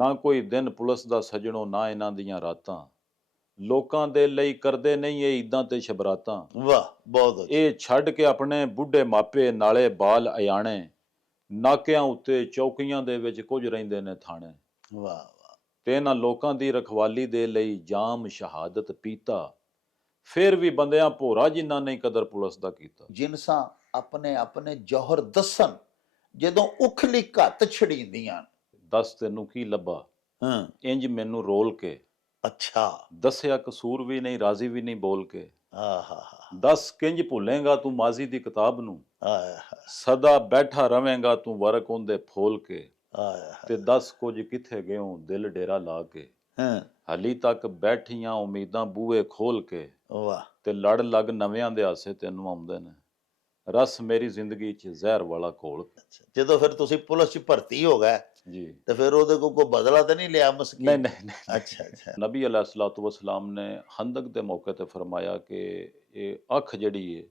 ਨਾ ਕੋਈ ਦਿਨ ਪੁਲਿਸ ਦਾ ਸੱਜਣੋ ਨਾ ਇਹਨਾਂ ਦੀਆਂ ਰਾਤਾਂ। ਲੋਕਾਂ ਦੇ ਲਈ ਕਰਦੇ ਨਹੀਂ ਇਹ ਈਦਾਂ ਤੇ ਸ਼ਬਰਾਤਾਂ। ਵਾਹ, ਬਹੁਤ ਅੱਛਾ। ਇਹ ਛੱਡ ਕੇ ਆਪਣੇ ਬੁੱਢੇ ਮਾਪੇ ਨਾਲੇ ਬਾਲ ਅਯਾਣੇ। ਨਾਕਿਆਂ ਉੱਤੇ ਚੌਕੀਆਂ ਦੇ ਵਿੱਚ ਕੁਝ ਰਹਿੰਦੇ ਨੇ ਥਾਣੇ। ਵਾਹ ਵਾਹ। ਤੇ ਇਹਨਾਂ ਲੋਕਾਂ ਦੀ ਰਖਵਾਲੀ ਦੇ ਲਈ ਜਾਮ ਸ਼ਹਾਦਤ ਪੀਤਾ। ਫਿਰ ਵੀ ਬੰਦਿਆਂ ਭੋਰਾ ਜਿਨ੍ਹਾਂ ਨਹੀਂ ਕਦਰ ਪੁਲਿਸ ਦਾ ਕੀਤਾ। ਜਿਨਸਾਂ ਆਪਣੇ ਆਪਣੇ ਜੌਹਰ ਦੱਸਣ ਜਦੋਂ ਉਖਲੀ ਘੱਤ ਛੜੀਂਦੀਆਂ। ਦੱਸ ਤੈਨੂੰ ਕੀ ਲੱਭਾ ਹਾਂ, ਇੰਜ ਮੈਨੂੰ ਰੋਲ ਕੇ। ਅੱਛਾ। ਦੱਸਿਆ ਕਸੂਰ ਵੀ ਨਹੀਂ ਰਾਜ਼ੀ ਵੀ ਨਹੀਂ ਬੋਲ ਕੇ। ਆਹਾ। ਦੱਸ ਕਿੰਜ ਭੁੱਲੇਗਾ ਤੂੰ ਮਾਜ਼ੀ ਦੀ ਕਿਤਾਬ ਨੂੰ। ਆਹਾ। ਸਦਾ ਬੈਠਾ ਰਵੇਂਗਾ ਤੂੰ ਵਰਕ ਉਹਦੇ ਫੋਲ ਕੇ। ਆਹਾ। ਤੇ ਦੱਸ ਕੁਝ ਕਿੱਥੇ ਗਿਓ ਦਿਲ ਡੇਰਾ ਲਾ ਕੇ। ਹਾਂ। ਹਾਲੀ ਤੱਕ ਬੈਠੀਆਂ ਉਮੀਦਾਂ ਬੂਹੇ ਖੋਲ ਕੇ। ਵਾਹ। ਤੇ ਲੜ ਲੱਗ ਨਵਿਆਂ ਦੇ ਹਾਸੇ ਤੈਨੂੰ ਆਉਂਦੇ ਨੇ। ਰਸ ਮੇਰੀ ਜ਼ਿੰਦਗੀ 'ਚ ਜ਼ਹਿਰ ਵਾਲਾ ਘੋਲ। ਜਦੋਂ ਫਿਰ ਤੁਸੀਂ ਪੁਲਿਸ 'ਚ ਭਰਤੀ ਹੋ ਗਏ ਜੀ ਤੇ ਫਿਰ ਉਹਦੇ ਕੋਲ ਕੋਈ ਬਦਲਾ ਤਾਂ ਨਹੀਂ ਲਿਆ ਮਸਕੀ? ਨਹੀਂ ਨਹੀਂ ਨਹੀਂ। ਅੱਛਾ ਅੱਛਾ। ਨਬੀ अलैहिस्सलातु वस्सलाम ਨੇ ਹੰਦਕ ਦੇ ਮੌਕੇ ਤੇ ਫਰਮਾਇਆ ਕਿ ਇਹ ਅੱਖ ਜਿਹੜੀ ਹੈ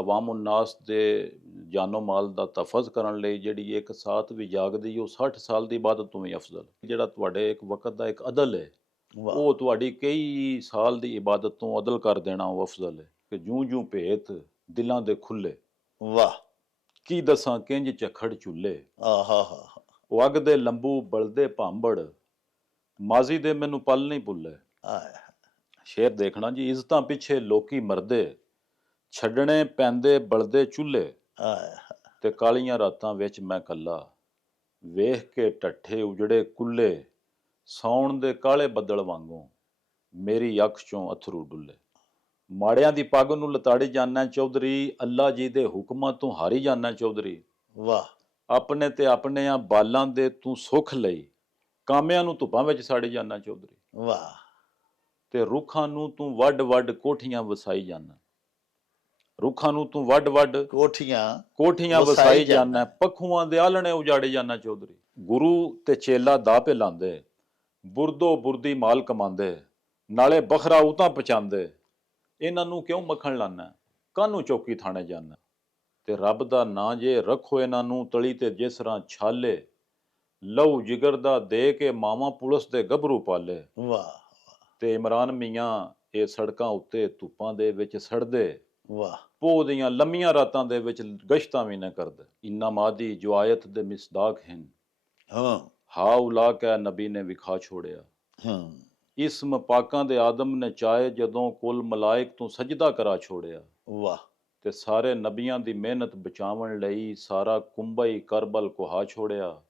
ਅਵਾਮ ਉਨਾਸ ਦੇ ਜਾਨੋ ਮਾਲ ਦਾ ਤਹਫਜ਼ ਕਰਨ ਲਈ ਜਿਹੜੀ ਇੱਕ ਸਾਥ ਵੀ ਜਾਗਦੀ ਉਹ 60 ਸਾਲ ਦੀ ਇਬਾਦਤ ਤੋਂ ਵੀ ਅਫਜ਼ਲ। ਜਿਹੜਾ ਤੁਹਾਡੇ ਇੱਕ ਵਕਤ ਦਾ ਇੱਕ ਅਦਲ ਹੈ ਉਹ ਤੁਹਾਡੀ ਕਈ ਸਾਲ ਦੀ ਇਬਾਦਤ ਤੋਂ ਅਦਲ ਕਰ ਦੇਣਾ ਉਹ ਅਫਜ਼ਲ ਹੈ। ਕਿ ਜੂੰ ਜੂੰ ਭੇਤ ਦਿਲਾਂ ਦੇ ਖੁੱਲੇ। ਵਾਹ। ਕੀ ਦੱਸਾਂ ਕਿੰਜ ਝੱਖੜ ਝੁੱਲੇ। ਆਹਾ। ਉਹ ਅੱਗ ਦੇ ਲੰਬੂ ਬਲਦੇ ਭਾਂਬੜ। ਮਾਜ਼ੀ ਦੇ ਮੈਨੂੰ ਪਲ ਨਹੀਂ ਭੁੱਲੇ। ਸ਼ੇਰ ਦੇਖਣਾ ਜੀ। ਇੱਜ਼ਤਾਂ ਪਿੱਛੇ ਲੋਕੀ ਮਰਦੇ ਛੱਡਣੇ ਪੈਂਦੇ ਬਲਦੇ ਚੁੱਲ੍ਹੇ। ਤੇ ਕਾਲੀਆਂ ਰਾਤਾਂ ਵਿੱਚ ਮੈਂ ਕੱਲਾ ਵੇਖ ਕੇ ਢੱਠੇ ਉਜੜੇ ਕੁੱਲੇ। ਸੌਣ ਦੇ ਕਾਲੇ ਬੱਦਲ ਵਾਂਗੂ ਮੇਰੀ ਅੱਖ ਚੋਂ ਅਥਰੂ ਡੁੱਲੇ। ਮਾੜਿਆਂ ਦੀ ਪੱਗ ਨੂੰ ਲਤਾੜੀ ਜਾਨਾ ਚੌਧਰੀ। ਅੱਲਾ ਜੀ ਦੇ ਹੁਕਮਾਂ ਤੋਂ ਹਾਰੀ ਜਾਨਾ ਚੌਧਰੀ। ਵਾਹ। ਆਪਣੇ ਤੇ ਆਪਣਿਆਂ ਬਾਲਾਂ ਦੇ ਤੂੰ ਸੁੱਖ ਲਈ ਕਾਮਿਆਂ ਨੂੰ ਧੁੱਪਾਂ ਵਿੱਚ ਸਾੜੀ ਜਾਨਾ ਚੌਧਰੀ। ਵਾਹ। ਤੇ ਰੁੱਖਾਂ ਨੂੰ ਤੂੰ ਵੱਡ ਵੱਡ ਕੋਠੀਆਂ ਵਸਾਈ ਜਾਨਾ। ਰੁੱਖਾਂ ਨੂੰ ਤੂੰ ਵੱਡ ਵੱਡ ਕੋਠੀਆਂ ਵਸਾਈ ਜਾਨਾ। ਪੱਖੂਆਂ ਦੇ ਆਲਣੇ ਉਜਾੜੇ ਜਾਨਾ ਚੌਧਰੀ। ਗੁਰੂ ਤੇ ਚੇਲਾ ਦਾ ਪੇ ਲਾਂਦੇ ਬੁਰਦੋ ਬੁਰਦੀ ਮਾਲ ਕਮਾਉਂਦੇ। ਨਾਲੇ ਬਖਰਾ ਉਤਾਂ ਪਚਾਉਂਦੇ। ਇਹਨਾਂ ਨੂੰ ਕਿਉਂ ਮੱਖਣ ਲਾਨਾ ਕਾਹਨੂੰ ਚੌਕੀ ਥਾਣੇ ਜਾਨਾ। ਤੇ ਰੱਬ ਦਾ ਨਾਂ ਜੇ ਰੱਖੋ ਇਹਨਾਂ ਨੂੰ ਤਲੀ ਤੇ ਜਿਸ ਤਰ੍ਹਾਂ ਛਾਲੇ। ਲਹੂ ਜਿਗਰ ਦਾ ਦੇ ਕੇ ਮਾਵਾਂ ਪੁਲਿਸ ਦੇ ਗੱਭਰੂ ਪਾਲੇ। ਵਾਹ। ਤੇ ਇਮਰਾਨ ਮੀਆਂ ਇਹ ਸੜਕਾਂ ਉੱਤੇ ਧੁੱਪਾਂ ਦੇ ਵਿੱਚ ਸੜਦੇ। ਵਾਹ। ਪੋਹ ਦੀਆਂ ਲੰਮੀਆਂ ਰਾਤਾਂ ਦੇ ਵਿੱਚ ਗਸ਼ਤਾਂ ਵੀ ਨਾ ਕਰਦੇ। ਇੰਨਾ ਮਾਦੀ ਜੋ ਆਇਤ ਦੇ ਮਿਸਦਾਕ ਹਨ। ਹਾਂ। ਹਾਉਲਾ ਕੈ ਨਬੀ ਨੇ ਵਿਖਾ ਛੋੜਿਆ। ਹਾਂ। ਇਸਮ ਪਾਕਾਂ ਦੇ ਆਦਮ ਨੇ ਚਾਹੇ ਜਦੋਂ ਕੁੱਲ ਮਲਾਇਕ ਤੋਂ ਸਜਦਾ ਕਰਾ ਛੋੜਿਆ। ਵਾਹ। ਤੇ ਸਾਰੇ ਨਬੀਆਂ ਦੀ ਮਿਹਨਤ ਬਚਾਉਣ ਲਈ ਸਾਰਾ ਕੁੰਬਈ ਕਰਬਲ ਕੁਹਾ ਛੋੜਿਆ।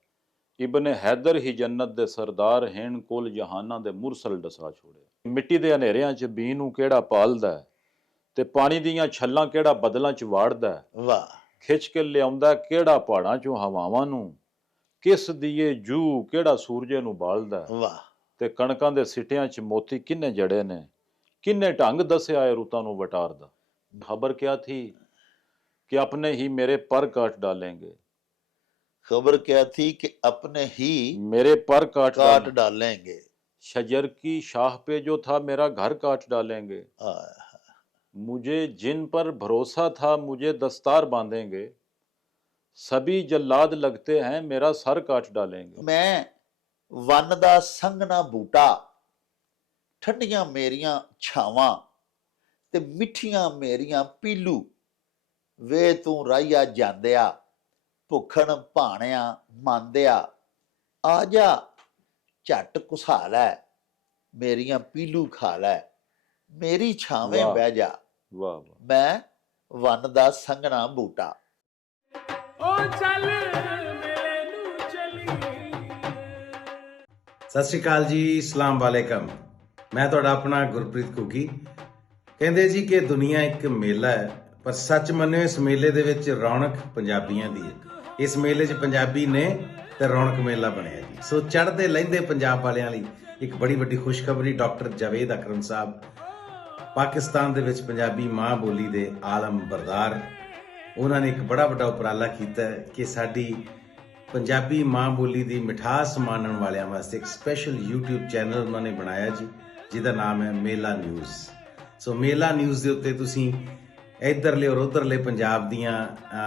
ਇਬਨ ਹੈਦਰ ਹੀ ਜੰਨਤ ਦੇ ਸਰਦਾਰ ਹੈਣ ਕੁੱਲ ਜਹਾਨਾਂ ਦੇ ਮੁਰਸਲ ਡਸਾ ਛੋੜਿਆ। ਮਿੱਟੀ ਦੇ ਹਨੇਰਿਆਂ 'ਚ ਬੀ ਨੂੰ ਕਿਹੜਾ ਪਾਲਦਾ ਤੇ ਪਾਣੀ ਦੀਆਂ ਛੱਲਾਂ ਕਿਹੜਾ ਬਦਲਾਂ 'ਚ ਵਾੜਦਾ। ਵਾਹ। ਖਿੱਚ ਕੇ ਲਿਆਉਂਦਾ ਕਿਹੜਾ ਪਹਾੜਾਂ 'ਚੋਂ ਹਵਾਵਾਂ ਨੂੰ। ਕਿਸ ਦੀਏ ਜੂ ਕਿਹੜਾ ਸੂਰਜੇ ਨੂੰ ਬਾਲਦਾ। ਵਾਹ। ਤੇ ਕਣਕਾਂ ਦੇ ਸਿੱਟਿਆਂ 'ਚ ਮੋਤੀ ਕਿੰਨੇ ਜੜੇ ਨੇ। ਕਿੰਨੇ ਢੰਗ ਦੱਸਿਆ ਏ ਰੁੱਤਾਂ ਨੂੰ ਵਟਾਰਦਾ। खबर क्या थी कि अपने ही मेरे पर काट डालेंगे। खबर क्या थी कि अपने ही मेरे पर काट डालेंगे। शजर की शाह पे जो था मेरा घर काट डालेंगे। मुझे जिन पर भरोसा था मुझे दस्तार बांधेंगे। सभी जल्लाद लगते हैं मेरा सर काट डालेंगे। मैं वन दा संघना बूटा ठंडियां मेरियां छावां ਤੇ ਮਿੱਠੀਆਂ ਮੇਰੀਆਂ ਪੀਲੂ। ਵੇ ਤੂੰ ਰਾਈਆ ਜਾਂਦਿਆ ਭੁੱਖਣ ਭਾਣਿਆ ਮੰਨਦਿਆ। ਆ ਜਾ ਝੱਟ ਘੁਸਾ ਲੈ ਮੇਰੀਆਂ ਪੀਲੂ ਖਾ ਲੈ। ਮੇਰੀ ਛਾਵੇਂ ਬਹਿ ਜਾ। ਵਾਹ। ਮੈਂ ਵਨ ਦਾ ਸੰਘਣਾ ਬੂਟਾ। ਸਤਿ ਸ਼੍ਰੀ ਅਕਾਲ ਜੀ। ਅਸਲਾਮ ਵਾਲੇਕਮ। ਮੈਂ ਤੁਹਾਡਾ ਆਪਣਾ ਗੁਰਪ੍ਰੀਤ ਘੁੱਗੀ। ਕਹਿੰਦੇ ਜੀ ਕਿ ਦੁਨੀਆ ਇੱਕ ਮੇਲਾ ਹੈ ਪਰ ਸੱਚ ਮੰਨਿਓ ਇਸ ਮੇਲੇ ਦੇ ਵਿੱਚ ਰੌਣਕ ਪੰਜਾਬੀਆਂ ਦੀ ਹੈ। ਇਸ ਮੇਲੇ 'ਚ ਪੰਜਾਬੀ ਨੇ ਤੇ ਰੌਣਕ ਮੇਲਾ ਬਣਿਆ ਜੀ। ਸੋ ਚੜ੍ਹਦੇ ਲਹਿੰਦੇ ਪੰਜਾਬ ਵਾਲਿਆਂ ਲਈ ਇੱਕ ਬੜੀ ਵੱਡੀ ਖੁਸ਼ਖਬਰੀ। ਡਾਕਟਰ ਜਾਵੇਦ ਅਕਰਮ ਸਾਹਿਬ ਪਾਕਿਸਤਾਨ ਦੇ ਵਿੱਚ ਪੰਜਾਬੀ ਮਾਂ ਬੋਲੀ ਦੇ ਆਲਮ ਬਰਦਾਰ। ਉਹਨਾਂ ਨੇ ਇੱਕ ਬੜਾ ਵੱਡਾ ਉਪਰਾਲਾ ਕੀਤਾ ਕਿ ਸਾਡੀ ਪੰਜਾਬੀ ਮਾਂ ਬੋਲੀ ਦੀ ਮਿਠਾਸ ਮਾਣਨ ਵਾਲਿਆਂ ਵਾਸਤੇ ਇੱਕ ਸਪੈਸ਼ਲ YouTube ਚੈਨਲ ਉਹਨਾਂ ਨੇ ਬਣਾਇਆ ਜੀ, ਜਿਹਦਾ ਨਾਮ ਹੈ ਮੇਲਾ ਨਿਊਜ਼। ਸੋ ਮੇਲਾ ਨਿਊਜ਼ ਦੇ ਉੱਤੇ ਤੁਸੀਂ ਇੱਧਰਲੇ ਔਰ ਉੱਧਰਲੇ ਪੰਜਾਬ ਦੀਆਂ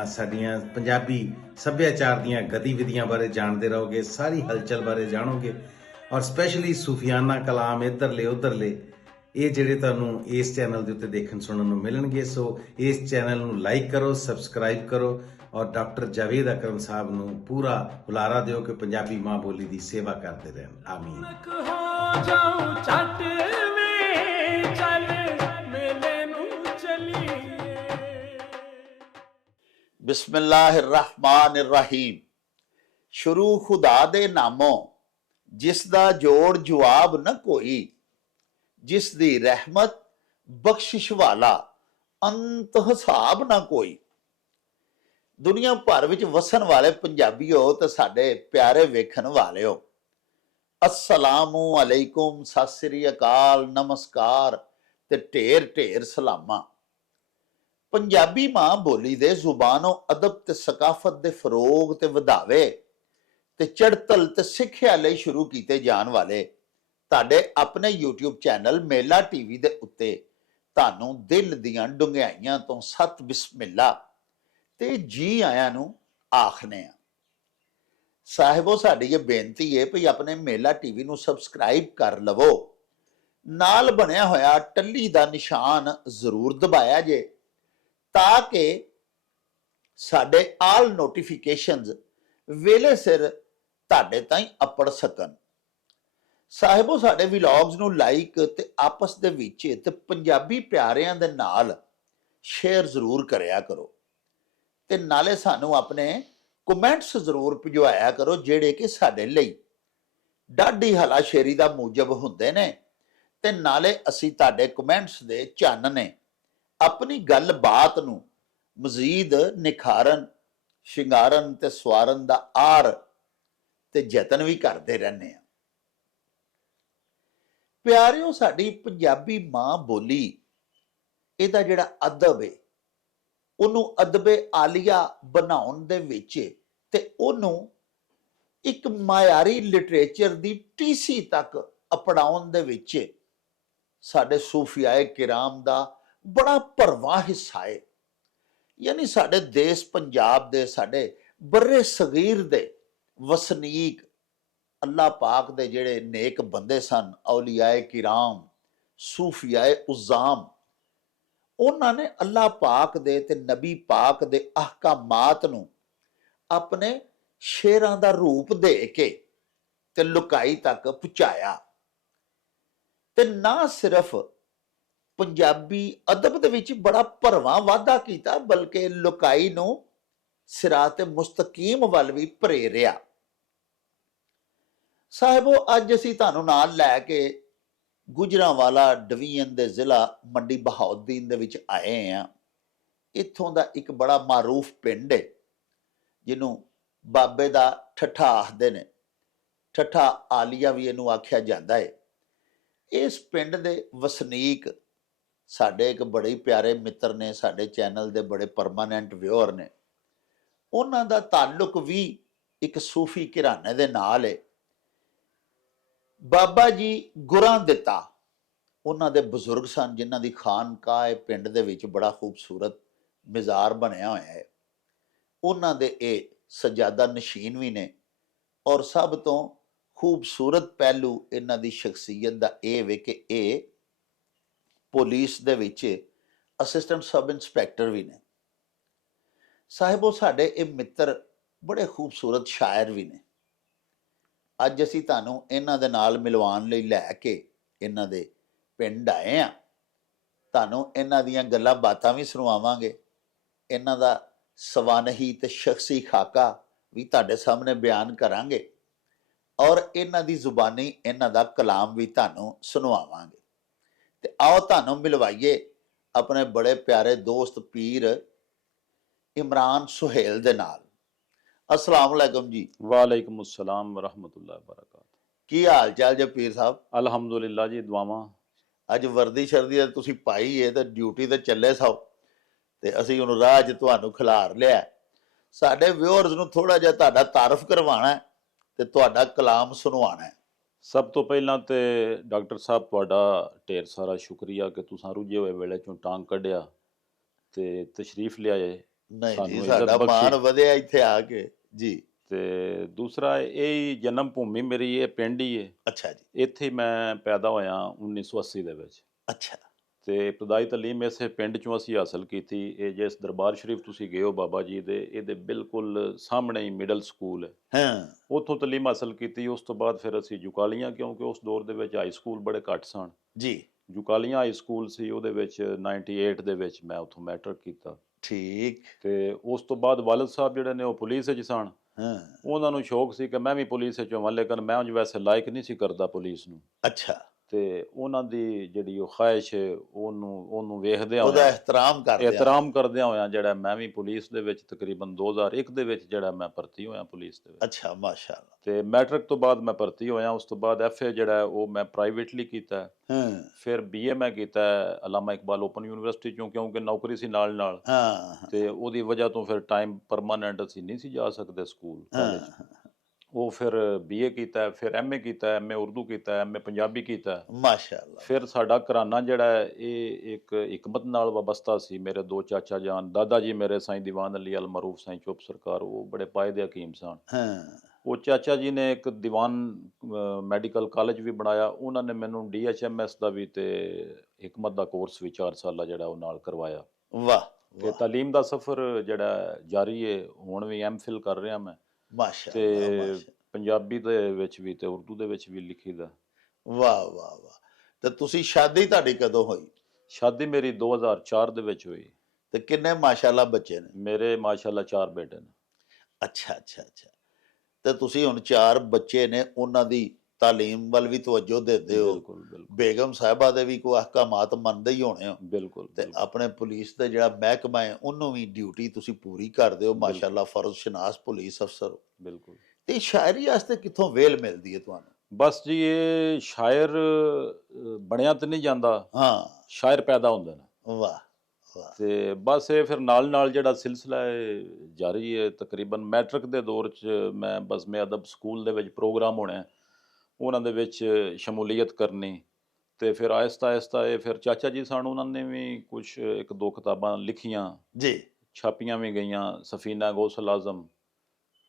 ਸਾਡੀਆਂ ਪੰਜਾਬੀ ਸੱਭਿਆਚਾਰ ਦੀਆਂ ਗਤੀਵਿਧੀਆਂ ਬਾਰੇ ਜਾਣਦੇ ਰਹੋਗੇ। ਸਾਰੀ ਹਲਚਲ ਬਾਰੇ ਜਾਣੋਗੇ ਔਰ ਸਪੈਸ਼ਲੀ ਸੂਫੀਆਨਾ ਕਲਾਮ ਇੱਧਰਲੇ ਉੱਧਰਲੇ ਇਹ ਜਿਹੜੇ ਤੁਹਾਨੂੰ ਇਸ ਚੈਨਲ ਦੇ ਉੱਤੇ ਦੇਖਣ ਸੁਣਨ ਨੂੰ ਮਿਲਣਗੇ। ਸੋ ਇਸ ਚੈਨਲ ਨੂੰ ਲਾਈਕ ਕਰੋ, ਸਬਸਕ੍ਰਾਈਬ ਕਰੋ ਔਰ ਡਾਕਟਰ ਜਾਵੇਦ ਅਕਰਮ ਸਾਹਿਬ ਨੂੰ ਪੂਰਾ ਹੁਲਾਰਾ ਦਿਓ ਕਿ ਪੰਜਾਬੀ ਮਾਂ ਬੋਲੀ ਦੀ ਸੇਵਾ ਕਰਦੇ ਰਹਿਣ। ਆਮੀਨ। ਹੋ ਜਾਉ ਛੱਟ ਵੇ ਚੱਲ ਮੇਲੇ ਨੂੰ ਚਲੀਏ। ਬਿਸਮਿल्लाहिर्रहमानिर्रहीम। ਸ਼ੁਰੂ ਖੁਦਾ ਦੇ ਨਾਮੋਂ ਜਿਸ ਦਾ ਜੋੜ ਜਵਾਬ ਨਾ ਕੋਈ, ਜਿਸ ਦੀ ਰਹਿਮਤ ਬਖਸ਼ਿਸ਼ ਵਾਲਾ ਅੰਤ ਹਿਸਾਬ ਨਾ ਕੋਈ। ਦੁਨੀਆ ਭਰ ਵਿੱਚ ਵਸਣ ਵਾਲੇ ਪੰਜਾਬੀਓ ਤੇ ਸਾਡੇ ਪਿਆਰੇ ਵੇਖਣ ਵਾਲਿਓ, अस्सलामु अलैकुम, सत श्री अकाल, नमस्कार ते ढेर ढेर सलामा। पंजाबी मां बोली दे जुबानो अदब ते सकाफत दे फरोग ते वधावे ते चढ़तल ते सिੱਖਿਆ ਲਈ शुरू ਕੀਤੇ ਜਾਣ ਵਾਲੇ ਤੁਹਾਡੇ ਆਪਣੇ YouTube ਚੈਨਲ ਮੇਲਾ ਟੀਵੀ ਦੇ ਉੱਤੇ ਤੁਹਾਨੂੰ ਦਿਲ ਦੀਆਂ ਡੁੰਘਾਈਆਂ ਤੋਂ ਸਤ ਬਿਸਮਿਲ੍ਲਾ ਤੇ ਜੀ ਆਇਆਂ ਨੂੰ ਆਖਨੇ ਆ। ਸਾਹਿਬੋ, ਸਾਡੀ ਇਹ ਬੇਨਤੀ ਹੈ ਭਈ ਆਪਣੇ ਮੇਲਾ ਟੀਵੀ ਨੂੰ ਸਬਸਕ੍ਰਾਈਬ ਕਰ ਲਵੋ, ਨਾਲ ਬਣਿਆ ਹੋਇਆ ਟੱਲੀ ਦਾ ਨਿਸ਼ਾਨ ਜ਼ਰੂਰ ਦਬਾਇਆ ਜੇ ਤਾਂ ਕਿ ਸਾਡੇ ਆਲ ਨੋਟੀਫਿਕੇਸ਼ਨਸ ਵੇਲੇ ਸਿਰ ਤੁਹਾਡੇ ਤਾਈਂ ਅਪੜ ਸਕਣ। ਸਾਹਿਬੋ, ਸਾਡੇ ਵਲੌਗਸ ਨੂੰ ਲਾਈਕ ਤੇ ਆਪਸ ਦੇ ਵਿੱਚ ਤੇ ਪੰਜਾਬੀ ਪਿਆਰਿਆਂ ਦੇ ਨਾਲ ਸ਼ੇਅਰ ਜ਼ਰੂਰ ਕਰਿਆ ਕਰੋ ਤੇ ਨਾਲੇ ਸਾਨੂੰ ਆਪਣੇ ਕਮੈਂਟਸ ਜ਼ਰੂਰ ਭਿਜਵਾਇਆ ਕਰੋ ਜਿਹੜੇ ਕਿ ਸਾਡੇ ਲਈ ਡਾਢੀ ਹਲਾਸ਼ੇਰੀ ਦਾ ਮੂਜਬ ਹੁੰਦੇ ਨੇ ਤੇ ਨਾਲੇ ਅਸੀਂ ਤੁਹਾਡੇ ਕਮੈਂਟਸ ਦੇ ਚਾਨਣੇ ਆਪਣੀ ਗੱਲਬਾਤ ਨੂੰ ਮਜ਼ੀਦ ਨਿਖਾਰਨ, ਸ਼ਿੰਗਾਰਨ ਤੇ ਸਵਾਰਨ ਦਾ ਆਰ ਤੇ ਯਤਨ ਵੀ ਕਰਦੇ ਰਹਿੰਦੇ ਆ। ਪਿਆਰਿਓ, ਸਾਡੀ ਪੰਜਾਬੀ ਮਾਂ ਬੋਲੀ ਇਹਦਾ ਜਿਹੜਾ ਅਦਬ ਹੈ ਉਹਨੂੰ ਅਦਬੇ ਆਲੀਆ ਬਣਾਉਣ ਦੇ ਵਿੱਚ ਤੇ ਉਹਨੂੰ ਇੱਕ ਮਾਇਆਰੀ ਲਿਟਰੇਚਰ ਦੀ ਟੀਸੀ ਤੱਕ ਅਪਣਾਉਣ ਦੇ ਵਿੱਚ ਸਾਡੇ ਸੂਫੀਆਏ ਕਿਰਾਮ ਦਾ ਬੜਾ ਭਰਵਾਂ ਹਿੱਸਾ ਹੈ। ਯਾਨੀ ਸਾਡੇ ਦੇਸ਼ ਪੰਜਾਬ ਦੇ, ਸਾਡੇ ਬਰੇ ਸਗੀਰ ਦੇ ਵਸਨੀਕ, ਅੱਲਾਹ ਪਾਕ ਦੇ ਜਿਹੜੇ ਨੇਕ ਬੰਦੇ ਸਨ, ਔਲੀਆਏ ਕਿਰਾਮ, ਸੂਫੀਆਏ ਉਜ਼ਾਮ, ਉਹਨਾਂ ਨੇ ਅੱਲਾਹ ਪਾਕ ਦੇ ਤੇ ਨਬੀ ਪਾਕ ਦੇ ਅਹਕਾਮਾਤ ਨੂੰ ਆਪਣੇ ਸ਼ੇਰਾਂ ਦਾ ਰੂਪ ਦੇ ਕੇ ਤੇ ਲੁਕਾਈ ਤੱਕ ਪਹੁੰਚਾਇਆ। ਤੇ ਨਾ ਸਿਰਫ ਪੰਜਾਬੀ ਅਦਬ ਦੇ ਵਿੱਚ ਬੜਾ ਭਰਵਾਂ ਵਾਧਾ ਕੀਤਾ, ਬਲਕਿ ਲੁਕਾਈ ਨੂੰ ਸਿਰਾਤ ਮੁਸਤਕੀਮ ਵੱਲ ਵੀ ਪ੍ਰੇਰਿਆ। ਸਾਹਿਬੋ, ਅੱਜ ਅਸੀਂ ਤੁਹਾਨੂੰ ਨਾਲ ਲੈ ਕੇ ਗੁਜਰਾਂਵਾਲਾ ਡਿਵੀਜ਼ਨ ਦੇ ਜ਼ਿਲ੍ਹਾ ਮੰਡੀ ਬਹਾਉਦੀਨ ਦੇ ਵਿੱਚ ਆਏ ਆ। ਇੱਥੋਂ ਦਾ ਇੱਕ ਬੜਾ ਮਾਰੂਫ ਪਿੰਡ ਹੈ ਜਿਹਨੂੰ ਬਾਬੇ ਦਾ ਠੱਠਾ ਆਖਦੇ ਨੇ, ਠੱਠਾ ਆਲੀਆ ਵੀ ਇਹਨੂੰ ਆਖਿਆ ਜਾਂਦਾ ਹੈ। ਇਸ ਪਿੰਡ ਦੇ ਵਸਨੀਕ ਸਾਡੇ ਇੱਕ ਬੜੇ ਪਿਆਰੇ ਮਿੱਤਰ ਨੇ, ਸਾਡੇ ਚੈਨਲ ਦੇ ਬੜੇ ਪਰਮਾਨੈਂਟ ਵਿਊਅਰ ਨੇ। ਉਹਨਾਂ ਦਾ ਤਾਲੁਕ ਵੀ ਇੱਕ ਸੂਫੀ ਘਰਾਣੇ ਦੇ ਨਾਲ ਹੈ। ਬਾਬਾ ਜੀ ਗੁਰਾਂ ਦਿੱਤਾ ਉਹਨਾਂ ਦੇ ਬਜ਼ੁਰਗ ਸਨ, ਜਿਨ੍ਹਾਂ ਦੀ ਖਾਨਕਾਹ ਪਿੰਡ ਦੇ ਵਿੱਚ ਬੜਾ ਖੂਬਸੂਰਤ ਮਜ਼ਾਰ ਬਣਿਆ ਹੋਇਆ ਹੈ। ਉਹਨਾਂ ਦੇ ਇਹ ਸਜਾਦਾ ਨਸ਼ੀਨ ਵੀ ਨੇ। ਔਰ ਸਭ ਤੋਂ ਖੂਬਸੂਰਤ ਪਹਿਲੂ ਇਹਨਾਂ ਦੀ ਸ਼ਖਸੀਅਤ ਦਾ ਇਹ ਵੇ ਕਿ ਇਹ ਪੁਲਿਸ ਦੇ ਵਿੱਚ ਅਸਿਸਟੈਂਟ ਸਬ ਇੰਸਪੈਕਟਰ ਵੀ ਨੇ। ਸਾਹਿਬੋ, ਸਾਡੇ ਇਹ ਮਿੱਤਰ ਬੜੇ ਖੂਬਸੂਰਤ ਸ਼ਾਇਰ ਵੀ ਨੇ। ਅੱਜ ਅਸੀਂ ਤੁਹਾਨੂੰ ਇਹਨਾਂ ਦੇ ਨਾਲ ਮਿਲਵਾਉਣ ਲਈ ਲੈ ਕੇ ਇਹਨਾਂ ਦੇ ਪਿੰਡ ਆਏ ਆ। ਤੁਹਾਨੂੰ ਇਹਨਾਂ ਦੀਆਂ ਗੱਲਾਂ ਬਾਤਾਂ ਵੀ ਸੁਣਾਵਾਂਗੇ, ਇਹਨਾਂ ਦਾ ਸਵਾਨਹੀ ਤੇ ਸ਼ਖਸੀ ਖਾਕਾ ਵੀ ਤੁਹਾਡੇ ਸਾਹਮਣੇ ਬਿਆਨ ਕਰਾਂਗੇ ਔਰ ਇਹਨਾਂ ਦੀ ਜ਼ੁਬਾਨੀ, ਇਹਨਾਂ ਦਾ ਕਲਾਮ ਵੀ ਤੁਹਾਨੂੰ ਸੁਣਾਵਾਂਗੇ। ਤੇ ਆਓ ਤੁਹਾਨੂੰ ਮਿਲਵਾਈਏ ਆਪਣੇ ਬੜੇ ਪਿਆਰੇ ਦੋਸਤ ਪੀਰ ਇਮਰਾਨ ਸੁਹੇਲ ਦੇ ਨਾਲ। अस्सलाम वालेकुम जी। वालेकुम अस्सलाम व रहमतुल्लाहि व बरकातहू। की हाल चाल जे पीर साहब? अल्हम्दुलिल्लाह जी, दुआवां। ਅੱਜ ਵਰਦੀ ਸ਼ਰਦੀ ਤੁਸੀਂ ਪਾਈ ਹੈ ਤੇ ਡਿਊਟੀ ਤੇ ਚੱਲੇ ਸੋ ਤੇ ਅਸੀਂ ਹੁਣ ਰਾਹ 'ਚ ਤੁਹਾਨੂੰ ਖਿਲਾਰ ਲਿਆ। ਸਾਡੇ ਵਿਊਅਰਸ ਨੂੰ ਥੋੜਾ ਜਿਹਾ ਤੁਹਾਡਾ ਤਾਰਫ ਕਰਵਾਉਣਾ ਤੇ ਤੁਹਾਡਾ ਕਲਾਮ ਸੁਣਵਾਉਣਾ ਹੈ। ਸਭ ਤੋਂ ਪਹਿਲਾਂ ਤੇ ਡਾਕਟਰ ਸਾਹਿਬ ਤੁਹਾਡਾ ਢੇਰ ਸਾਰਾ ਸ਼ੁਕਰੀਆ ਕਿ ਤੁਸੀਂ ਰੁੱਝੇ ਹੋਏ ਵੇਲੇ ਚੋਂ ਟਾਂਗ ਕੱਢਿਆ ਤੇ ਤਸ਼ਰੀਫ ਲਿਆਏ। ਨਹੀਂ ਜੀ, ਸਾਡਾ ਮਾਣ ਵਧਿਆ ਇੱਥੇ ਆ ਕੇ ਜੀ। ਤੇ ਦੂਸਰਾ ਇਹ ਜਨਮ ਭੂਮੀ ਮੇਰੀ ਇਹ ਪਿੰਡ ਹੀ ਹੈ। ਅੱਛਾ ਜੀ। ਇੱਥੇ ਹੀ ਮੈਂ ਪੈਦਾ ਹੋਇਆ 1980 ਦੇ ਵਿੱਚ। ਅੱਛਾ। ਤੇ ਇਬਤਦਾਈ ਤਾਲੀਮ ਇਸੇ ਪਿੰਡ ਚੋਂ ਅਸੀਂ ਹਾਸਲ ਕੀਤੀ। ਇਹ ਜਿਸ ਦਰਬਾਰ ਸ਼ਰੀਫ ਤੁਸੀਂ ਗਏ ਹੋ ਬਾਬਾ ਜੀ ਦੇ, ਇਹਦੇ ਬਿਲਕੁਲ ਸਾਹਮਣੇ ਹੀ ਮਿਡਲ ਸਕੂਲ ਹੈ। ਹਾਂ ਉੱਥੋਂ ਤਾਲੀਮ ਹਾਸਲ ਕੀਤੀ। ਉਸ ਤੋਂ ਬਾਅਦ ਫਿਰ ਅਸੀਂ ਜੁਕਾਲੀਆਂ, ਕਿਉਂਕਿ ਉਸ ਦੌਰ ਦੇ ਵਿੱਚ ਹਾਈ ਸਕੂਲ ਬੜੇ ਘੱਟ ਸਨ। ਜੀ। ਜੁਕਾਲੀਆਂ ਹਾਈ ਸਕੂਲ ਸੀ, ਉਹਦੇ ਵਿੱਚ 98 ਦੇ ਵਿੱਚ ਮੈਂ ਉੱਥੋਂ ਮੈਟ੍ਰਿਕ ਕੀਤਾ। ਠੀਕ। ਤੇ ਉਸ ਤੋਂ ਬਾਅਦ ਵਾਲਦ ਸਾਹਿਬ ਜਿਹੜੇ ਨੇ ਉਹ ਪੁਲਿਸ ਵਿੱਚ ਸਨ। ਹਾਂ। ਉਹਨਾਂ ਨੂੰ ਸ਼ੌਕ ਸੀ ਕਿ ਮੈਂ ਵੀ ਪੁਲਿਸ ਵਿੱਚ ਹੋਵਾਂ, ਲੇਕਿਨ ਮੈਂ ਉਂਝ ਵੈਸੇ ਲਾਇਕ ਨਹੀਂ ਸੀ ਕਰਦਾ ਪੁਲਿਸ ਨੂੰ। ਅੱਛਾ। ਤੇ ਉਹਨਾਂ ਦੀ ਜਿਹੜੀ ਉਹ ਖਾਹਿਸ਼ ਉਹਨੂੰ ਵੇਖਦਿਆਂ ਉਹਦਾ ਹੋਇਆ, ਇਹਤਰਾਮ ਕਰਦਿਆਂ ਹੋਇਆ ਜਿਹੜਾ ਮੈਂ ਵੀ ਪੁਲਿਸ ਦੇ ਵਿੱਚ ਤਕਰੀਬਨ 2001 ਦੇ ਵਿੱਚ ਜਿਹੜਾ ਮੈਂ ਭਰਤੀ ਹੋਇਆ ਪੁਲਿਸ ਦੇ ਵਿੱਚ। ਅੱਛਾ, ਮਾਸ਼ਾਅੱਲਾ। ਤੇ ਮੈਟ੍ਰਿਕ ਤੋਂ ਬਾਅਦ ਮੈਂ ਭਰਤੀ ਹੋਇਆ। ਉਸ ਤੋਂ ਬਾਅਦ FA ਜਿਹੜਾ ਉਹ ਮੈਂ ਪ੍ਰਾਈਵੇਟਲੀ ਕੀਤਾ। ਹਾਂ ਫਿਰ BA ਮੈਂ ਕੀਤਾ ਅਲਾਮਾ ਇਕਬਾਲ ਓਪਨ ਯੂਨੀਵਰਸਿਟੀ ਚੋਂ, ਕਿਉਂਕਿ ਨੌਕਰੀ ਸੀ ਨਾਲ ਨਾਲ। ਹਾਂ ਤੇ ਉਹਦੀ ਵਜ੍ਹਾ ਤੋਂ ਫਿਰ ਟਾਈਮ ਪਰਮਾਨੈਂਟ ਅਸੀਂ ਨਹੀਂ ਸੀ ਜਾ ਸਕਦੇ ਸਕੂਲ ਕਾਲਜ। ਉਹ ਫਿਰ BA ਕੀਤਾ, ਫਿਰ MA ਕੀਤਾ, MA ਉਰਦੂ ਕੀਤਾ, MA ਪੰਜਾਬੀ ਕੀਤਾ। ਮਾਸ਼ਾਅੱਲਾ। ਫਿਰ ਸਾਡਾ ਘਰਾਨਾ ਜਿਹੜਾ ਹੈ ਇਹ ਇੱਕ ਹਕਮਤ ਨਾਲ ਵਾਬਸਤਾ ਸੀ। ਮੇਰੇ ਦੋ ਚਾਚਾ ਜਾਨ, ਦਾਦਾ ਜੀ ਮੇਰੇ ਸਾਈਂ ਦੀਵਾਨ ਅਲੀ ਅਲ ਮਰੂਫ ਸਾਈਂ ਚੁੱਪ ਸਰਕਾਰ, ਉਹ ਬੜੇ ਪਾਏ ਦੇ ਹਕੀਮ ਸਨ। ਹਾਂ। ਉਹ ਚਾਚਾ ਜੀ ਨੇ ਇੱਕ ਦੀਵਾਨ ਮੈਡੀਕਲ ਕਾਲਜ ਵੀ ਬਣਾਇਆ। ਉਹਨਾਂ ਨੇ ਮੈਨੂੰ DHMS ਦਾ ਵੀ ਤੇ ਹਕਮਤ ਦਾ ਕੋਰਸ ਵੀ 4 ਸਾਲਾ ਜਿਹੜਾ ਉਹ ਨਾਲ ਕਰਵਾਇਆ। ਵਾਹ ਤੇ ਤਾਲੀਮ ਦਾ ਸਫ਼ਰ ਜਿਹੜਾ ਜਾਰੀ ਹੈ। ਹੁਣ ਵੀ MPhil ਕਰ ਰਿਹਾ ਮੈਂ। ਮਾਸ਼ਾਅੱਲਾ। ਤੇ ਪੰਜਾਬੀ ਦੇ ਵਿੱਚ ਵੀ ਤੇ ਉਰਦੂ ਦੇ ਵਿੱਚ ਵੀ ਲਿਖੀਦਾ। ਵਾਹ ਵਾਹ ਵਾਹ। ਤੇ ਤੁਸੀਂ ਸ਼ਾਦੀ ਤੁਹਾਡੀ ਕਦੋਂ ਹੋਈ? ਸ਼ਾਦੀ ਮੇਰੀ 2004 ਦੇ ਵਿੱਚ ਹੋਈ। ਤੇ ਕਿੰਨੇ ਮਾਸ਼ਾਅੱਲਾ ਬੱਚੇ ਨੇ? ਮੇਰੇ ਮਾਸ਼ਾਅੱਲਾ 4 ਬੇਟੇ ਨੇ। ਅੱਛਾ ਅੱਛਾ ਅੱਛਾ। ਤੇ ਤੁਸੀਂ ਹੁਣ 4 ਬੱਚੇ ਨੇ, ਉਹਨਾਂ ਦੀ ਤਾਲੀਮ ਵੱਲ ਵੀ ਤਵੱਜੋ ਦਿੰਦੇ ਹੋ। ਬਿਲਕੁਲ ਬਿਲਕੁਲ ਬੇਗਮ ਸਾਹਿਬਾ ਦੇ ਵੀ ਕੋਈ ਅਹਿਕਾਮਾਤ ਮੰਨਦੇ ਹੀ ਹੋਣੇ ਹੋ। ਬਿਲਕੁਲ ਤੇ ਆਪਣੇ ਪੁਲਿਸ ਦਾ ਜਿਹੜਾ ਮਹਿਕਮਾ ਹੈ ਉਹਨੂੰ ਵੀ ਡਿਊਟੀ ਤੁਸੀਂ ਪੂਰੀ ਕਰਦੇ ਹੋ। ਮਾਸ਼ਾਅੱਲਾ, ਫਰਜ਼ ਸ਼ਨਾਸ ਪੁਲਿਸ ਅਫਸਰ ਹੋ। ਬਿਲਕੁਲ। ਤੇ ਸ਼ਾਇਰੀ ਵਾਸਤੇ ਕਿੱਥੋਂ ਵੇਲ ਮਿਲਦੀ ਹੈ ਤੁਹਾਨੂੰ? ਬਸ ਜੀ, ਇਹ ਸ਼ਾਇਰ ਬਣਿਆ ਤੇ ਨਹੀਂ ਜਾਂਦਾ, ਹਾਂ। ਸ਼ਾਇਰ ਪੈਦਾ ਹੁੰਦੇ ਨੇ। ਵਾਹ ਵਾਹ। ਤੇ ਬਸ ਇਹ ਫਿਰ ਨਾਲ ਨਾਲ ਜਿਹੜਾ ਸਿਲਸਿਲਾ ਹੈ ਜਾਰੀ ਹੈ। ਤਕਰੀਬਨ ਮੈਟ੍ਰਿਕ ਦੇ ਦੌਰ 'ਚ ਮੈਂ ਬਜ਼ਮੇ ਅਦਬ ਸਕੂਲ ਦੇ ਵਿੱਚ ਪ੍ਰੋਗਰਾਮ ਹੋਣੇ, ਉਹਨਾਂ ਦੇ ਵਿੱਚ ਸ਼ਮੂਲੀਅਤ ਕਰਨੀ। ਤੇ ਫਿਰ ਆਹਿਸਤਾ ਆਹਿਸਤਾ ਇਹ ਫਿਰ ਚਾਚਾ ਜੀ ਸਨ, ਉਹਨਾਂ ਨੇ ਵੀ ਕੁਛ 1-2 ਕਿਤਾਬਾਂ ਲਿਖੀਆਂ, ਜੀ। ਛਾਪੀਆਂ ਵੀ ਗਈਆਂ। ਸਫੀਨਾ ਗੌਸਲ ਆਜ਼ਮ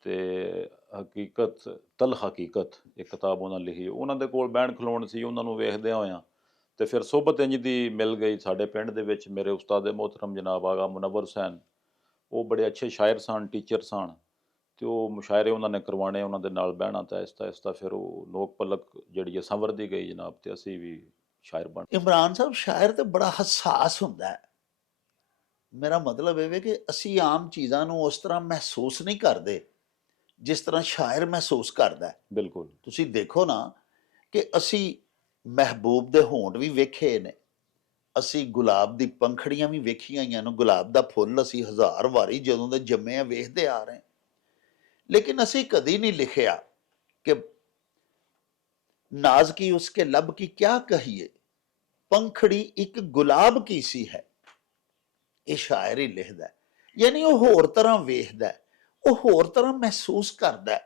ਤੇ ਹਕੀਕਤ ਤਲ ਹਕੀਕਤ ਇੱਕ ਕਿਤਾਬ ਉਹਨਾਂ ਲਿਖੀ। ਉਹਨਾਂ ਦੇ ਕੋਲ ਬਹਿਣ ਖਲੋਣ ਸੀ, ਉਹਨਾਂ ਨੂੰ ਵੇਖਦਿਆਂ ਹੋਇਆਂ ਤੇ ਫਿਰ ਸੋਹਬਤ ਇੰਜ ਦੀ ਮਿਲ ਗਈ ਸਾਡੇ ਪਿੰਡ ਦੇ ਵਿੱਚ। ਮੇਰੇ ਉਸਤਾਦ ਮੁਹਤਰਮ ਜਨਾਬ ਆਗਾ ਮੁਨੱਵਰ ਹੁਸੈਨ, ਉਹ ਬੜੇ ਅੱਛੇ ਸ਼ਾਇਰ ਸਨ, ਟੀਚਰ ਸਨ। ਤੇ ਉਹ ਮੁਸ਼ਾਇਰੇ ਉਹਨਾਂ ਨੇ ਕਰਵਾਉਣੇ, ਉਹਨਾਂ ਦੇ ਨਾਲ ਬਹਿਣਾ। ਤਾਂ ਆਹਿਸਤਾ ਆਹਿਸਤਾ ਫਿਰ ਉਹ ਨੋਕ ਪਲਕ ਜਿਹੜੀ ਹੈ ਸੰਵਰਦੀ ਗਈ ਜਨਾਬ, ਤੇ ਅਸੀਂ ਵੀ ਸ਼ਾਇਰ ਬਣ। ਇਮਰਾਨ ਸਾਹਿਬ, ਸ਼ਾਇਰ ਤੇ ਬੜਾ ਹਸਾਸ ਹੁੰਦਾ ਹੈ। ਮੇਰਾ ਮਤਲਬ ਇਹ ਵੇ ਕਿ ਅਸੀਂ ਆਮ ਚੀਜ਼ਾਂ ਨੂੰ ਉਸ ਤਰ੍ਹਾਂ ਮਹਿਸੂਸ ਨਹੀਂ ਕਰਦੇ ਜਿਸ ਤਰ੍ਹਾਂ ਸ਼ਾਇਰ ਮਹਿਸੂਸ ਕਰਦਾ ਹੈ। ਬਿਲਕੁਲ। ਤੁਸੀਂ ਦੇਖੋ ਨਾ ਕਿ ਅਸੀਂ ਮਹਿਬੂਬ ਦੇ ਹੋਂਠ ਵੀ ਵੇਖੇ ਨੇ, ਅਸੀਂ ਗੁਲਾਬ ਦੀ ਪੰਖੜੀਆਂ ਵੀ ਵੇਖੀਆਂ ਹੋਈਆਂ ਨੇ। ਗੁਲਾਬ ਦਾ ਫੁੱਲ ਅਸੀਂ 1000 ਵਾਰੀ ਜਦੋਂ ਦੇ ਜੰਮੇ ਆ ਵੇਖਦੇ ਆ ਰਹੇ, ਲੇਕਿਨ ਅਸੀਂ ਕਦੀ ਨਹੀਂ ਲਿਖਿਆ ਕਿ ਨਾਜ਼ ਕੀ ਉਸਕੇ ਲੱਭ ਕੀ ਕਿਆ ਕਹੀਏ, ਪੰਖੜੀ ਇੱਕ ਗੁਲਾਬ ਕੀ ਸੀ ਹੈ। ਇਹ ਸ਼ਾਇਰ ਹੀ ਲਿਖਦਾ, ਯਾਨੀ ਉਹ ਹੋਰ ਤਰ੍ਹਾਂ ਵੇਖਦਾ, ਉਹ ਹੋਰ ਤਰ੍ਹਾਂ ਮਹਿਸੂਸ ਕਰਦਾ।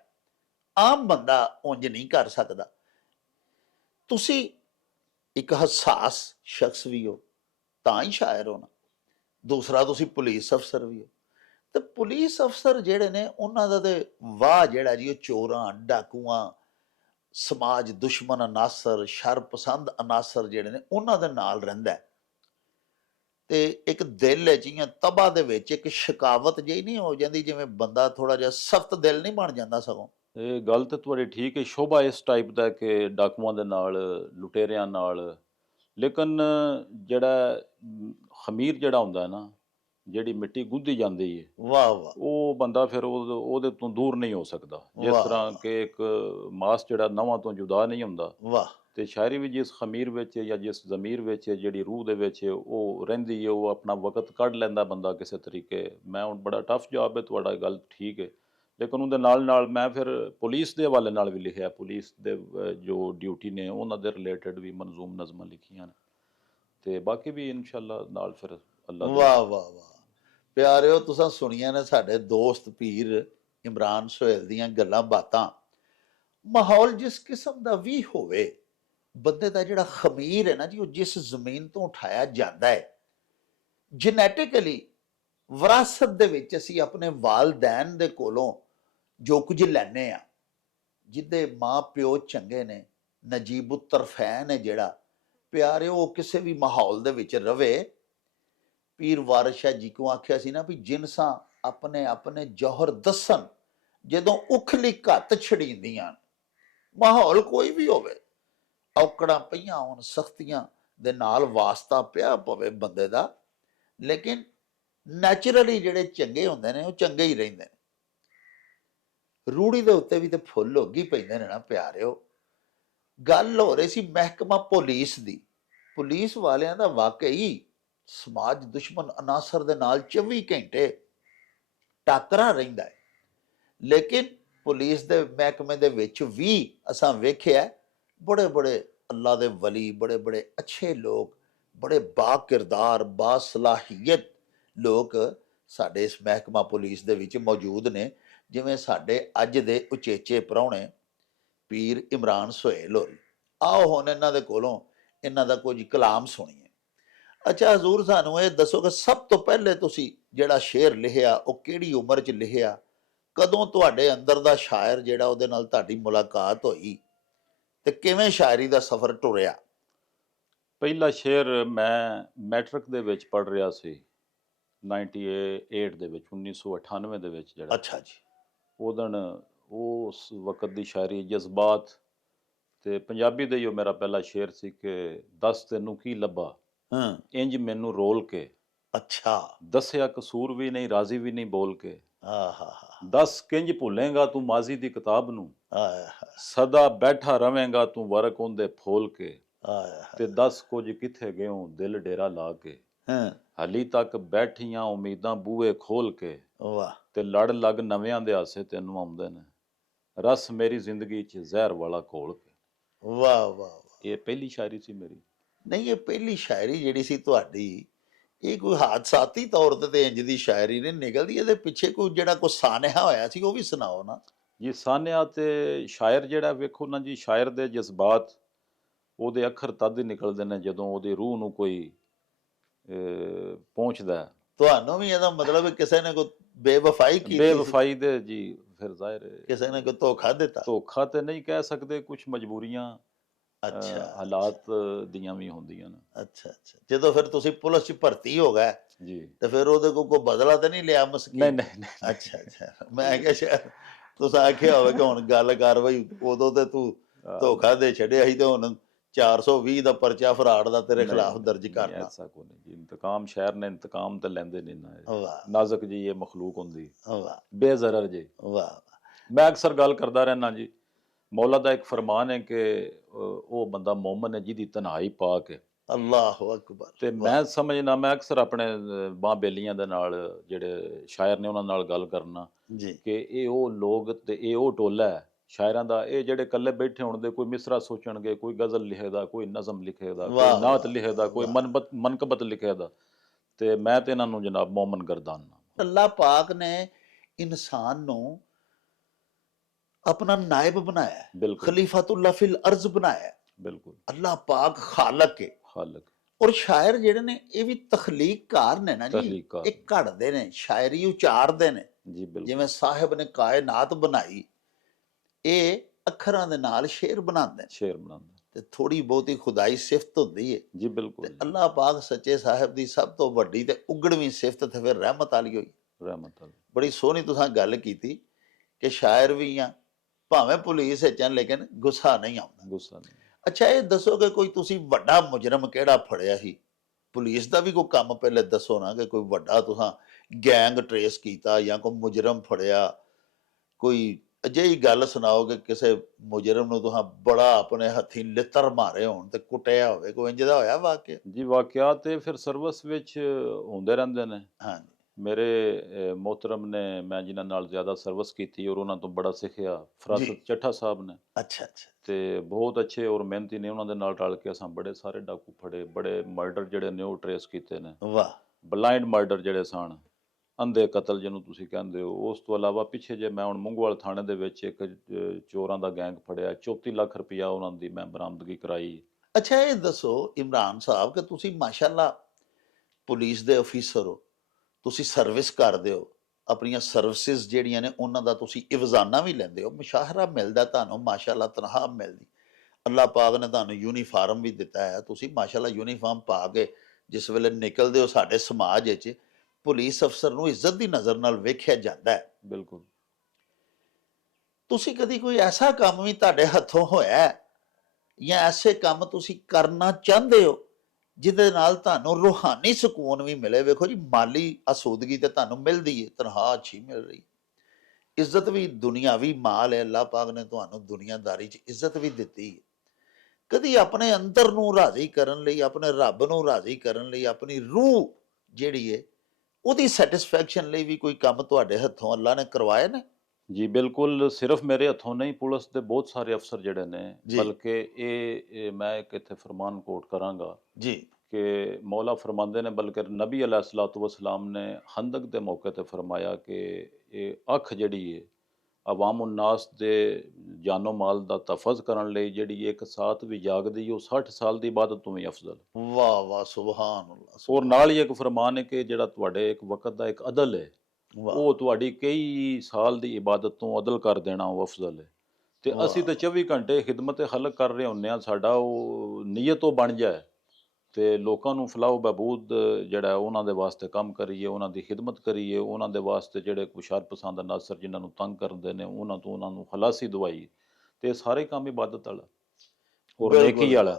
ਆਮ ਬੰਦਾ ਉਂਝ ਨਹੀਂ ਕਰ ਸਕਦਾ। ਤੁਸੀਂ ਇੱਕ ਹਸਾਸ ਸ਼ਖਸ ਵੀ ਹੋ ਤਾਂ ਹੀ ਸ਼ਾਇਰ ਹੋਣਾ। ਦੂਸਰਾ, ਤੁਸੀਂ ਪੁਲਿਸ ਅਫਸਰ ਵੀ ਹੋ। ਤੇ ਪੁਲਿਸ ਅਫਸਰ ਜਿਹੜੇ ਨੇ ਉਹਨਾਂ ਦਾ ਤੇ ਵਾਹ ਜਿਹੜਾ ਜੀ, ਉਹ ਚੋਰਾਂ, ਡਾਕੂਆਂ, ਸਮਾਜ ਦੁਸ਼ਮਣ ਅਨਾਸਰ, ਸ਼ਰ ਪਸੰਦ ਅਨਾਸਰ ਜਿਹੜੇ ਨੇ ਉਹਨਾਂ ਦੇ ਨਾਲ ਰਹਿੰਦਾ। ਤੇ ਇੱਕ ਦਿਲ ਹੈ ਜਿਹੀਆਂ ਤਬਾਹ ਦੇ ਵਿੱਚ ਇੱਕ ਸ਼ਿਕਾਵਤ ਜਿਹੀ ਨਹੀਂ ਹੋ ਜਾਂਦੀ, ਜਿਵੇਂ ਬੰਦਾ ਥੋੜਾ ਜਿਹਾ ਸਖਤ ਦਿਲ ਨਹੀਂ ਬਣ ਜਾਂਦਾ। ਸਗੋਂ ਇਹ ਗੱਲ ਤਾਂ ਤੁਹਾਡੀ ਠੀਕ ਹੈ। ਸ਼ੋਭਾ ਇਸ ਟਾਈਪ ਦਾ ਕਿ ਡਾਕੂਆਂ ਦੇ ਨਾਲ, ਲੁਟੇਰਿਆਂ ਨਾਲ, ਲੇਕਿਨ ਜਿਹੜਾ ਖਮੀਰ ਜਿਹੜਾ ਹੁੰਦਾ ਨਾ, ਜਿਹੜੀ ਮਿੱਟੀ ਗੁੱਧੀ ਜਾਂਦੀ ਹੈ, ਵਾਹ ਵਾਹ, ਉਹ ਬੰਦਾ ਫਿਰ ਉਹਦੇ ਤੋਂ ਦੂਰ ਨਹੀਂ ਹੋ ਸਕਦਾ। ਜਿਸ ਵਾਹ। ਤਰ੍ਹਾਂ ਕਿ ਇੱਕ ਮਾਸ ਜਿਹੜਾ ਨਵਾਂ ਤੋਂ ਜੁਦਾ ਨਹੀਂ ਹੁੰਦਾ, ਵਾਹ। ਤੇ ਸ਼ਾਇਰੀ ਵੀ ਜਿਸ ਖਮੀਰ ਵਿੱਚ ਜਾਂ ਜਿਸ ਜ਼ਮੀਰ ਵਿੱਚ, ਜਿਹੜੀ ਰੂਹ ਦੇ ਵਿੱਚ ਉਹ ਰਹਿੰਦੀ ਹੈ, ਉਹ ਆਪਣਾ ਵਕਤ ਕੱਢ ਲੈਂਦਾ ਬੰਦਾ ਕਿਸੇ ਤਰੀਕੇ। ਮੈਂ ਹੁਣ ਬੜਾ ਟਫ ਜਵਾਬ ਹੈ ਤੁਹਾਡਾ, ਗੱਲ ਠੀਕ ਹੈ, ਲੇਕਿਨ ਉਹਦੇ ਨਾਲ ਨਾਲ ਮੈਂ ਫਿਰ ਪੁਲਿਸ ਦੇ ਹਵਾਲੇ ਨਾਲ ਵੀ ਲਿਖਿਆ। ਪੁਲਿਸ ਦੇ ਜੋ ਡਿਊਟੀ ਨੇ ਉਹਨਾਂ ਦੇ ਰਿਲੇਟਡ ਵੀ ਮਨਜ਼ੂਮ ਨਜ਼ਮਾਂ ਲਿਖੀਆਂ ਨੇ। ਤੇ ਬਾਕੀ ਵੀ ਇਨਸ਼ਾਅੱਲਾ ਨਾਲ ਫਿਰ ਅੱਲਾ। ਵਾਹ ਵਾਹ ਵਾਹ। ਪਿਆਰਿਓ, ਤੁਸੀਂ ਸੁਣੀਆਂ ਨੇ ਸਾਡੇ ਦੋਸਤ ਪੀਰ ਇਮਰਾਨ ਸੁਹੇਲ ਦੀਆਂ ਗੱਲਾਂ ਬਾਤਾਂ। ਮਾਹੌਲ ਜਿਸ ਕਿਸਮ ਦਾ ਵੀ ਹੋਵੇ, ਬੰਦੇ ਦਾ ਜਿਹੜਾ ਖਮੀਰ ਹੈ ਨਾ ਜੀ, ਉਹ ਜਿਸ ਜ਼ਮੀਨ ਤੋਂ ਉਠਾਇਆ ਜਾਂਦਾ ਹੈ, ਜੈਨੇਟਿਕਲੀ ਵਿਰਾਸਤ ਦੇ ਵਿੱਚ ਅਸੀਂ ਆਪਣੇ ਵਾਲਦੈਨ ਦੇ ਕੋਲੋਂ ਜੋ ਕੁਝ ਲੈਨੇ ਆ, ਜਿਹਦੇ ਮਾਂ ਪਿਓ ਚੰਗੇ ਨੇ, ਨਜੀਬ ਤਰਫੈਨ ਹੈ ਜਿਹੜਾ ਪਿਆਰਿਓ, ਉਹ ਕਿਸੇ ਵੀ ਮਾਹੌਲ ਦੇ ਵਿੱਚ ਰਵੇ। ਪੀਰ ਵਾਰਿਸ ਸ਼ਾਹ ਜੀ ਕੋ ਆਖਿਆ ਸੀ ਨਾ ਵੀ ਜਿਨਸਾਂ ਆਪਣੇ ਆਪਣੇ ਜੌਹਰ ਦੱਸਣ, ਜਦੋਂ ਉਖਲੀ ਘੱਤ ਛੜੀਂਦੀਆਂ, ਮਾਹੌਲ ਕੋਈ ਵੀ ਹੋਵੇ, ਔਕੜਾਂ ਪਈਆਂ ਹੋਣ, ਸਖਤੀਆਂ ਦੇ ਨਾਲ ਵਾਸਤਾ ਪਿਆ ਪਵੇ ਬੰਦੇ ਦਾ, ਲੇਕਿਨ ਨੈਚੁਰਲੀ ਜਿਹੜੇ ਚੰਗੇ ਹੁੰਦੇ ਨੇ ਉਹ ਚੰਗੇ ਹੀ ਰਹਿੰਦੇ ਨੇ। ਰੂੜੀ ਦੇ ਉੱਤੇ ਵੀ ਤੇ ਫੁੱਲ ਉੱਗੀ ਪੈਂਦੇ ਨੇ ਨਾ ਪਿਆਰਿਓ। ਗੱਲ ਹੋ ਰਹੀ ਸੀ ਮਹਿਕਮਾ ਪੁਲਿਸ ਦੀ। ਪੁਲਿਸ ਵਾਲਿਆਂ ਦਾ ਵਾਕਈ ਸਮਾਜ ਦੁਸ਼ਮਣ ਅਨਾਸਰ ਦੇ ਨਾਲ 24 ਘੰਟੇ ਟਾਕਰਾ ਰਹਿੰਦਾ ਹੈ, ਲੇਕਿਨ ਪੁਲਿਸ ਦੇ ਮਹਿਕਮੇ ਦੇ ਵਿੱਚ ਵੀ ਅਸਾਂ ਵੇਖਿਆ ਬੜੇ ਬੜੇ ਅੱਲਾ ਦੇ ਵਲੀ, ਬੜੇ ਬੜੇ ਅੱਛੇ ਲੋਕ, ਬੜੇ ਬਾ ਕਿਰਦਾਰ, ਬਾ ਸਲਾਹੀਅਤ ਲੋਕ ਸਾਡੇ ਇਸ ਮਹਿਕਮਾ ਪੁਲਿਸ ਦੇ ਵਿੱਚ ਮੌਜੂਦ ਨੇ। ਜਿਵੇਂ ਸਾਡੇ ਅੱਜ ਦੇ ਉਚੇਚੇ ਪ੍ਰਾਹੁਣੇ ਪੀਰ ਇਮਰਾਨ ਸੁਹੇਲ ਹੋਰੀ। ਆਓ ਹੁਣ ਇਹਨਾਂ ਦੇ ਕੋਲੋਂ ਇਹਨਾਂ ਦਾ ਕੁਝ ਕਲਾਮ ਸੁਣੀਏ। ਅੱਛਾ ਹਜ਼ੂਰ, ਸਾਨੂੰ ਇਹ ਦੱਸੋ ਕਿ ਸਭ ਤੋਂ ਪਹਿਲੇ ਤੁਸੀਂ ਜਿਹੜਾ ਸ਼ੇਰ ਲਿਖਿਆ ਉਹ ਕਿਹੜੀ ਉਮਰ 'ਚ ਲਿਖਿਆ? ਕਦੋਂ ਤੁਹਾਡੇ ਅੰਦਰ ਦਾ ਸ਼ਾਇਰ ਜਿਹੜਾ ਉਹਦੇ ਨਾਲ ਤੁਹਾਡੀ ਮੁਲਾਕਾਤ ਹੋਈ ਤੇ ਕਿਵੇਂ ਸ਼ਾਇਰੀ ਦਾ ਸਫ਼ਰ ਟੁਰਿਆ? ਪਹਿਲਾ ਸ਼ੇਰ ਮੈਂ ਮੈਟ੍ਰਿਕ ਦੇ ਵਿੱਚ ਪੜ੍ਹ ਰਿਹਾ ਸੀ 98 ਦੇ ਵਿੱਚ, 1998 ਦੇ ਵਿੱਚ ਜਿਹੜਾ। ਅੱਛਾ ਜੀ। ਉਦਣ ਉਸ ਵਕਤ ਦੀ ਸ਼ਾਇਰੀ ਜਜ਼ਬਾਤ ਤੇ ਪੰਜਾਬੀ ਦਾ ਹੀ ਉਹ ਮੇਰਾ ਪਹਿਲਾ ਸ਼ੇਰ ਸੀ ਕਿ ਦੱਸ ਤੈਨੂੰ ਕੀ ਲੱਭਾ, ਹਾਂ। ਇੰਜ ਮੈਨੂੰ ਰੋਲ ਕੇ, ਅੱਛਾ। ਦੱਸਿਆ ਕਸੂਰ ਵੀ ਨਹੀਂ, ਰਾਜ਼ੀ ਵੀ ਨਹੀਂ ਬੋਲ ਕੇ, ਆਹਾ। ਦੱਸ ਕਿੰਜ ਭੁੱਲੇਗਾ ਤੂੰ ਮਾਜ਼ੀ ਦੀ ਕਿਤਾਬ ਨੂੰ, ਆਹਾ। ਸਦਾ ਬੈਠਾ ਰਵੇਂਗਾ ਤੂੰ ਵਰਕ ਉਹਦੇ ਫੋਲ ਕੇ, ਆਹਾ। ਤੇ ਦੱਸ ਕੁਝ ਕਿੱਥੇ ਗਿਓ ਦਿਲ ਡੇਰਾ ਲਾ ਕੇ, ਹਾਂ। ਹਲੀ ਤੱਕ ਬੈਠੀਆਂ ਉਮੀਦਾਂ ਬੂਹੇ ਖੋਲ ਕੇ, ਵਾਹ। ਤੇ ਲੜ ਲੱਗ ਨਵਿਆਂ ਦੇ ਹਾਸੇ ਤੈਨੂੰ ਆਉਂਦੇ ਨੇ, ਰਸ ਮੇਰੀ ਜ਼ਿੰਦਗੀ 'ਚ ਜ਼ਹਿਰ ਵਾਲਾ ਘੋਲ ਕੇ। ਵਾਹ ਵਾਹ। ਇਹ ਪਹਿਲੀ ਸ਼ਾਇਰੀ ਸੀ ਮੇਰੀ। ਨਹੀਂ, ਇਹ ਪਹਿਲੀ ਸ਼ਾਇਰੀ ਜਿਹੜੀ ਸੀ ਤੁਹਾਡੀ, ਇਹ ਕੋਈ ਹਾਦਸਾਤੀ ਤੌਰ ਤੇ ਇੰਜ ਦੀ ਸ਼ਾਇਰੀ ਨਹੀਂ ਨਿਕਲਦੀ, ਇਹਦੇ ਪਿੱਛੇ ਕੋਈ ਜਿਹੜਾ ਕੋਈ ਸਾਨਹਾ ਹੋਇਆ ਸੀ ਉਹ ਵੀ ਸੁਣਾਓ ਨਾ ਜੀ। ਸਾਨਿਆ ਤੇ ਸ਼ਾਇਰ ਜਿਹੜਾ ਵੇਖੋ ਨਾ ਜੀ, ਸ਼ਾਇਰ ਦੇ ਜਜ਼ਬਾਤ ਉਹਦੇ ਅੱਖਰ ਤਦ ਹੀ ਨਿਕਲਦੇ ਨੇ ਜਦੋਂ ਉਹਦੀ ਰੂਹ ਨੂੰ ਕੋਈ ਪਹੁੰਚਦਾ। ਤੁਹਾਨੂੰ ਵੀ ਇਹਦਾ ਮਤਲਬ ਕਿਸੇ ਨੇ ਕੋਈ ਬੇਵਫਾਈ ਕੀਤੀ? ਬੇਵਫਾਈ ਦੇ ਜੀ ਫਿਰ ਜ਼ਾਹਿਰ ਹੈ ਕਿਸੇ ਨੇ ਕੋਈ ਧੋਖਾ ਦਿੱਤਾ? ਧੋਖਾ ਤੇ ਨਹੀਂ ਕਹਿ ਸਕਦੇ, ਕੁਝ ਮਜਬੂਰੀਆਂ ਅੱਛਾ। ਹਾਲਾਤ ਦੀਆਂ ਵੀ ਹੁੰਦੀਆਂ ਨੇ। ਅੱਛਾ ਅੱਛਾ। ਜਦੋਂ ਫਿਰ ਤੁਸੀਂ ਪੁਲਿਸ 'ਚ ਭਰਤੀ ਹੋ ਗਏ ਜੀ, ਤੇ ਫਿਰ ਉਹਦੇ ਕੋਲ ਕੋਈ ਬਦਲਾ ਤਾਂ ਨਹੀਂ ਲਿਆ ਮਸਕੀਨ? ਨਹੀਂ ਨਹੀਂ ਨਹੀਂ। ਅੱਛਾ ਅੱਛਾ। ਮੈਂ ਕਿਹਾ ਸ਼ਾਇਦ ਤੁਸੀਂ ਆਖਿਆ ਹੋਵੇ ਕਿ ਹੁਣ ਗੱਲ ਕਾਰਵਾਈ, ਉਦੋਂ ਤੇ ਤੂੰ ਧੋਖਾ ਦੇ ਛੱਡਿਆ ਸੀ ਤੇ ਹੁਣ 420 ਦਾ ਪਰਚਾ ਫਰਾਡ ਦਾ ਤੇਰੇ ਖਿਲਾਫ ਦਰਜ ਕਰਨਾ। ਐਸਾ ਕੋਈ ਨਹੀਂ ਜੀ। ਇੰਤਕਾਮ ਸ਼ਹਿਰ ਨੇ ਇੰਤਕਾਮ ਤੇ ਲੈਂਦੇ ਨਹੀਂ ਨਾ। ਵਾਹ ਨਾਜ਼ੁਕ ਜੀ ਇਹ ਮਖਲੂਕ ਹੁੰਦੀ, ਵਾਹ ਬੇਜ਼ਰਰ ਜੀ। ਵਾਹ। ਮੈਂ ਅਕਸਰ ਗੱਲ ਕਰਦਾ ਰਹਿਣਾ ਜੀ, ਮੌਲਾ ਦਾ ਇੱਕ ਫਰਮਾਨ ਹੈ ਕਿ ਉਹ ਬੰਦਾ ਮੂਮਨ ਹੈ ਜਿਹਦੀ ਤਨਹਾਈ ਪਾ ਕੇ। ਅੱਲਾਹੁ ਅਕਬਰ। ਤੇ ਮੈਂ ਸਮਝਣਾ, ਮੈਂ ਅਕਸਰ ਆਪਣੇ ਬਾਂਹ ਬੇਲੀਆਂ ਦੇ ਨਾਲ ਜਿਹੜੇ ਸ਼ਾਇਰ ਨੇ ਉਹਨਾਂ ਨਾਲ ਗੱਲ ਕਰਨਾ ਜੀ ਕਿ ਇਹ ਉਹ ਲੋਕ ਤੇ ਇਹ ਉਹ ਟੋਲਾ ਹੈ ਸ਼ਾਇਰਾਂ ਦਾ, ਇਹ ਜਿਹੜੇ ਇਕੱਲੇ ਬੈਠੇ ਹੋਣ ਦੇ, ਕੋਈ ਮਿਸਰਾ ਸੋਚਣਗੇ, ਕੋਈ ਗਜ਼ਲ ਲਿਖੇਦਾ, ਕੋਈ ਨਜ਼ਮ ਲਿਖੇਦਾ, ਕੋਈ ਨਾਤ ਲਿਖੇਦਾ, ਕੋਈ ਮਨਕਬਤ ਲਿਖੇਦਾ, ਤੇ ਮੈਂ ਤੇ ਇਹਨਾਂ ਨੂੰ ਜਨਾਬ ਮੌਮਨ ਗਰਦਾਨਾ। ਅੱਲਾਹ ਪਾਕ ਨੇ ਇਨਸਾਨ ਨੂੰ ਆਪਣਾ ਨਾਇਬ ਬਣਾਇਆ, ਬਿਲਕੁਲ ਖਲੀਫਾਤੁल्लाह ਫਿਲ ਅਰਜ਼ ਬਣਾਇਆ। ਬਿਲਕੁਲ। ਅੱਲਾਹ ਪਾਕ ਖਾਲਕ ਹੈ। ਖਾਲਕ। ਔਰ ਸ਼ਾਇਰ ਜਿਹੜੇ ਨੇ ਇਹ ਵੀ ਤਖਲੀਕਕਾਰ ਨੇ ਨਾ ਜੀ, ਤਖਲੀਕਕਾਰ। ਇਹ ਘੜਦੇ ਨੇ, ਸ਼ਾਇਰੀ ਉਚਾਰਦੇ ਨੇ। ਜੀ ਬਿਲਕੁਲ। ਜਿਵੇਂ ਸਾਹਿਬ ਨੇ ਕਾਇਨਾਤ ਬਣਾਈ, ਇਹ ਅੱਖਰਾਂ ਦੇ ਨਾਲ ਸ਼ੇਰ ਬਣਾਉਂਦੇ ਨੇ, ਸ਼ੇਰ ਬਣਾਉਂਦਾ ਤੇ ਥੋੜੀ ਬਹੁਤੀ ਖੁਦਾਈ ਸਿਫਤ ਹੁੰਦੀ ਹੈ। ਜੀ ਬਿਲਕੁਲ। ਤੇ ਅੱਲਾਹ ਪਾਕ ਸੱਚੇ ਸਾਹਿਬ ਦੀ ਸਭ ਤੋਂ ਵੱਡੀ ਤੇ ਉਗੜਵੀਂ ਸਿਫਤ ਤੇ ਫਿਰ ਰਹਿਮਤ ਵਾਲੀ ਹੋਈ। ਰਹਿਮਤ ਅੱਲਾ। ਬੜੀ ਸੋਹਣੀ ਤੁਸੀਂ ਗੱਲ ਕੀਤੀ ਕਿ ਸ਼ਾਇਰ ਵੀ ਆ, ਭਾਵੇਂ ਪੁਲਿਸ ਵਿੱਚ ਆ, ਲੇਕਿਨ ਗੁੱਸਾ ਨਹੀਂ ਆਉਂਦਾ। ਗੁੱਸਾ ਨਹੀਂ। ਅੱਛਾ, ਇਹ ਦੱਸੋ ਕਿ ਕੋਈ ਤੁਸੀਂ ਵੱਡਾ ਮੁਜਰਮ ਕਿਹੜਾ ਫੜਿਆ ਸੀ? ਪੁਲਿਸ ਦਾ ਵੀ ਕੋਈ ਕੰਮ ਪਹਿਲੇ ਦੱਸੋ ਨਾ, ਕਿ ਕੋਈ ਵੱਡਾ ਤੁਸੀਂ ਗੈਂਗ ਟਰੇਸ ਕੀਤਾ ਜਾਂ ਕੋਈ ਮੁਜਰਮ ਫੜਿਆ, ਕੋਈ ਅਜਿਹੀ ਗੱਲ ਸੁਣਾਓ ਕਿ ਕਿਸੇ ਮੁਜਰਮ ਨੂੰ ਤੁਸੀਂ ਬੜਾ ਆਪਣੇ ਹੱਥੀਂ ਲਿੱਤਰ ਮਾਰੇ ਹੋਣ ਤੇ ਕੁੱਟਿਆ ਹੋਵੇ, ਕੋਈ ਇੰਜ ਦਾ ਹੋਇਆ ਵਾਕਿਆ? ਜੀ ਵਾਕਿਆਤ ਤੇ ਫਿਰ ਸਰਵਿਸ ਵਿੱਚ ਹੁੰਦੇ ਰਹਿੰਦੇ ਨੇ। ਹਾਂਜੀ। ਮੇਰੇ ਮੋਹਤਰਮ ਨੇ, ਮੈਂ ਜਿਨ੍ਹਾਂ ਨਾਲ ਜ਼ਿਆਦਾ ਸਰਵਿਸ ਕੀਤੀ ਔਰ ਉਹਨਾਂ ਤੋਂ ਬੜਾ ਸਿੱਖਿਆ, ਫਰਾਸਤ ਚੱਠਾ ਸਾਹਿਬ ਨੇ, ਅੱਛਾ ਅੱਛਾ। ਤੇ ਬਹੁਤ ਅੱਛੇ ਔਰ ਮਿਹਨਤੀ ਨੇ। ਉਹਨਾਂ ਦੇ ਨਾਲ ਰਲ ਕੇ ਅਸਾਂ ਬੜੇ ਸਾਰੇ ਡਾਕੂ ਫੜੇ, ਬੜੇ ਮਰਡਰ ਜਿਹੜੇ ਨੇ ਉਹ ਟਰੇਸ ਕੀਤੇ ਨੇ। ਵਾਹ। ਬਲਾਈਂਡ ਮਰਡਰ ਜਿਹੜੇ ਸਨ, ਅੰਧੇ ਕਤਲ ਜਿਹਨੂੰ ਤੁਸੀਂ ਕਹਿੰਦੇ ਹੋ। ਉਸ ਤੋਂ ਇਲਾਵਾ ਪਿੱਛੇ ਜੇ ਮੈਂ ਹੁਣ ਮੁੰਗਵਾਲ ਥਾਣੇ ਦੇ ਵਿੱਚ ਇੱਕ ਚੋਰਾਂ ਦਾ ਗੈਂਗ ਫੜਿਆ, 34 ਲੱਖ ਰੁਪਇਆ ਉਹਨਾਂ ਦੀ ਮੈਂ ਬਰਾਮਦਗੀ ਕਰਾਈ। ਅੱਛਾ, ਇਹ ਦੱਸੋ ਇਮਰਾਨ ਸਾਹਿਬ ਕਿ ਤੁਸੀਂ ਮਾਸ਼ਾਅੱਲਾ ਪੁਲਿਸ ਦੇ ਅਫੀਸਰ ਹੋ, ਤੁਸੀਂ ਸਰਵਿਸ ਕਰਦੇ ਹੋ, ਆਪਣੀਆਂ ਸਰਵਿਸਿਜ਼ ਜਿਹੜੀਆਂ ਨੇ ਉਹਨਾਂ ਦਾ ਤੁਸੀਂ ਇਵਜ਼ਾਨਾ ਵੀ ਲੈਂਦੇ ਹੋ, ਮੁਸ਼ਾਹਰਾ ਮਿਲਦਾ ਤੁਹਾਨੂੰ, ਮਾਸ਼ਾਅੱਲਾ ਤਨਖਾਹ ਮਿਲਦੀ। ਅੱਲਾਹ ਪਾਕ ਨੇ ਤੁਹਾਨੂੰ ਯੂਨੀਫਾਰਮ ਵੀ ਦਿੱਤਾ ਹੈ, ਤੁਸੀਂ ਮਾਸ਼ਾਅੱਲਾ ਯੂਨੀਫਾਰਮ ਪਾ ਕੇ ਜਿਸ ਵੇਲੇ ਨਿਕਲਦੇ ਹੋ ਸਾਡੇ ਸਮਾਜ ਵਿੱਚ ਪੁਲਿਸ ਅਫਸਰ ਨੂੰ ਇੱਜ਼ਤ ਦੀ ਨਜ਼ਰ ਨਾਲ ਵੇਖਿਆ ਜਾਂਦਾ ਹੈ। ਬਿਲਕੁਲ। ਤੁਸੀਂ ਕਦੀ ਕੋਈ ਐਸਾ ਕੰਮ ਵੀ ਤੁਹਾਡੇ ਹੱਥੋਂ ਹੋਇਆ ਹੈ ਜਾਂ ਐਸੇ ਕੰਮ ਤੁਸੀਂ ਕਰਨਾ ਚਾਹੁੰਦੇ ਹੋ ਜਿਹਦੇ ਨਾਲ ਤੁਹਾਨੂੰ ਰੂਹਾਨੀ ਸਕੂਨ ਵੀ ਮਿਲੇ? ਵੇਖੋ ਜੀ, ਮਾਲੀ ਆਸੂਦਗੀ ਤੇ ਤੁਹਾਨੂੰ ਮਿਲਦੀ ਹੈ, ਤਨਖਾਹ ਅੱਛੀ ਮਿਲ ਰਹੀ, ਇੱਜ਼ਤ ਵੀ ਦੁਨਿਆਵੀ ਮਾਲ ਹੈ, ਅੱਲਾਹ ਪਾਕ ਨੇ ਤੁਹਾਨੂੰ ਦੁਨੀਆਦਾਰੀ 'ਚ ਇੱਜ਼ਤ ਵੀ ਦਿੱਤੀ ਹੈ। ਕਦੀ ਆਪਣੇ ਅੰਦਰ ਨੂੰ ਰਾਜ਼ੀ ਕਰਨ ਲਈ, ਆਪਣੇ ਰੱਬ ਨੂੰ ਰਾਜ਼ੀ ਕਰਨ ਲਈ, ਆਪਣੀ ਰੂਹ ਜਿਹੜੀ ਹੈ ਉਹਦੀ ਸੈਟਿਸਫੈਕਸ਼ਨ ਲਈ ਵੀ ਕੋਈ ਕੰਮ ਤੁਹਾਡੇ ਹੱਥੋਂ ਅੱਲਾਹ ਨੇ ਕਰਵਾਏ ਨੇ? ਜੀ ਬਿਲਕੁਲ, ਸਿਰਫ ਮੇਰੇ ਹੱਥੋਂ ਨਹੀਂ, ਪੁਲਿਸ ਦੇ ਬਹੁਤ ਸਾਰੇ ਅਫਸਰ ਜਿਹੜੇ ਨੇ, ਜੀ। ਬਲਕਿ ਇਹ ਮੈਂ ਇੱਕ ਇੱਥੇ ਫਰਮਾਨ ਕੋਟ ਕਰਾਂਗਾ ਜੀ। ਕਿ ਮੌਲਾ ਫਰਮਾਉਂਦੇ ਨੇ, ਬਲਕਿ ਨਬੀ अलैहिस्सलातु वस्सलाम ਨੇ ਹੰਦਕ ਦੇ ਮੌਕੇ ਤੇ ਫਰਮਾਇਆ ਕਿ ਇਹ ਅੱਖ ਜਿਹੜੀ ਹੈ ਆਵਾਮ ਉਨਾਸ ਦੇ ਜਾਨੋ ਮਾਲ ਦਾ ਤਹਫਜ਼ ਕਰਨ ਲਈ ਜਿਹੜੀ ਇੱਕ ਸਾਥ ਵੀ ਜਾਗਦੀ, ਉਹ 60 ਸਾਲ ਦੀ ਇਬਾਦਤ ਤੋਂ ਵੀ ਅਫਜ਼ਲ। ਵਾਹ ਵਾਹ, ਸੁਭਾਨ ਅੱਲਾਹ। ਔਰ ਨਾਲ ਹੀ ਇੱਕ ਫਰਮਾਨ ਹੈ ਕਿ ਜਿਹੜਾ ਤੁਹਾਡੇ ਇੱਕ ਵਕਤ ਦਾ ਇੱਕ ਅਦਲ ਹੈ, ਵਾਹ। ਉਹ ਤੁਹਾਡੀ ਕਈ ਸਾਲ ਦੀ ਇਬਾਦਤ ਤੋਂ ਅਦਲ ਕਰ ਦੇਣਾ ਉਹ ਅਫਜ਼ਲ ਹੈ। ਤੇ ਅਸੀਂ ਤਾਂ 24 ਘੰਟੇ ਖਿਦਮਤ ਖਲਕ ਕਰ ਰਹੇ ਹੁੰਦੇ ਹਾਂ, ਸਾਡਾ ਉਹ ਨੀਅਤ ਉਹ ਬਣ ਜਾਏ ਤੇ ਲੋਕਾਂ ਨੂੰ ਫਲਾਹ ਬਹਿਬੂਦ ਜਿਹੜਾ ਉਹਨਾਂ ਦੇ ਵਾਸਤੇ ਕੰਮ ਕਰੀਏ, ਉਹਨਾਂ ਦੀ ਖਿਦਮਤ ਕਰੀਏ, ਉਹਨਾਂ ਦੇ ਵਾਸਤੇ ਜਿਹੜੇ ਕੋਈ ਸ਼ਰ ਪਸੰਦ ਨਾਸਰ ਜਿਨ੍ਹਾਂ ਨੂੰ ਤੰਗ ਕਰਦੇ ਨੇ ਉਹਨਾਂ ਨੂੰ ਖਲਾਸੀ ਦਵਾਈ, ਤੇ ਇਹ ਸਾਰੇ ਕੰਮ ਇਬਾਦਤ ਵਾਲਾ ਔਰ ਨੇਕੀ ਵਾਲਾ।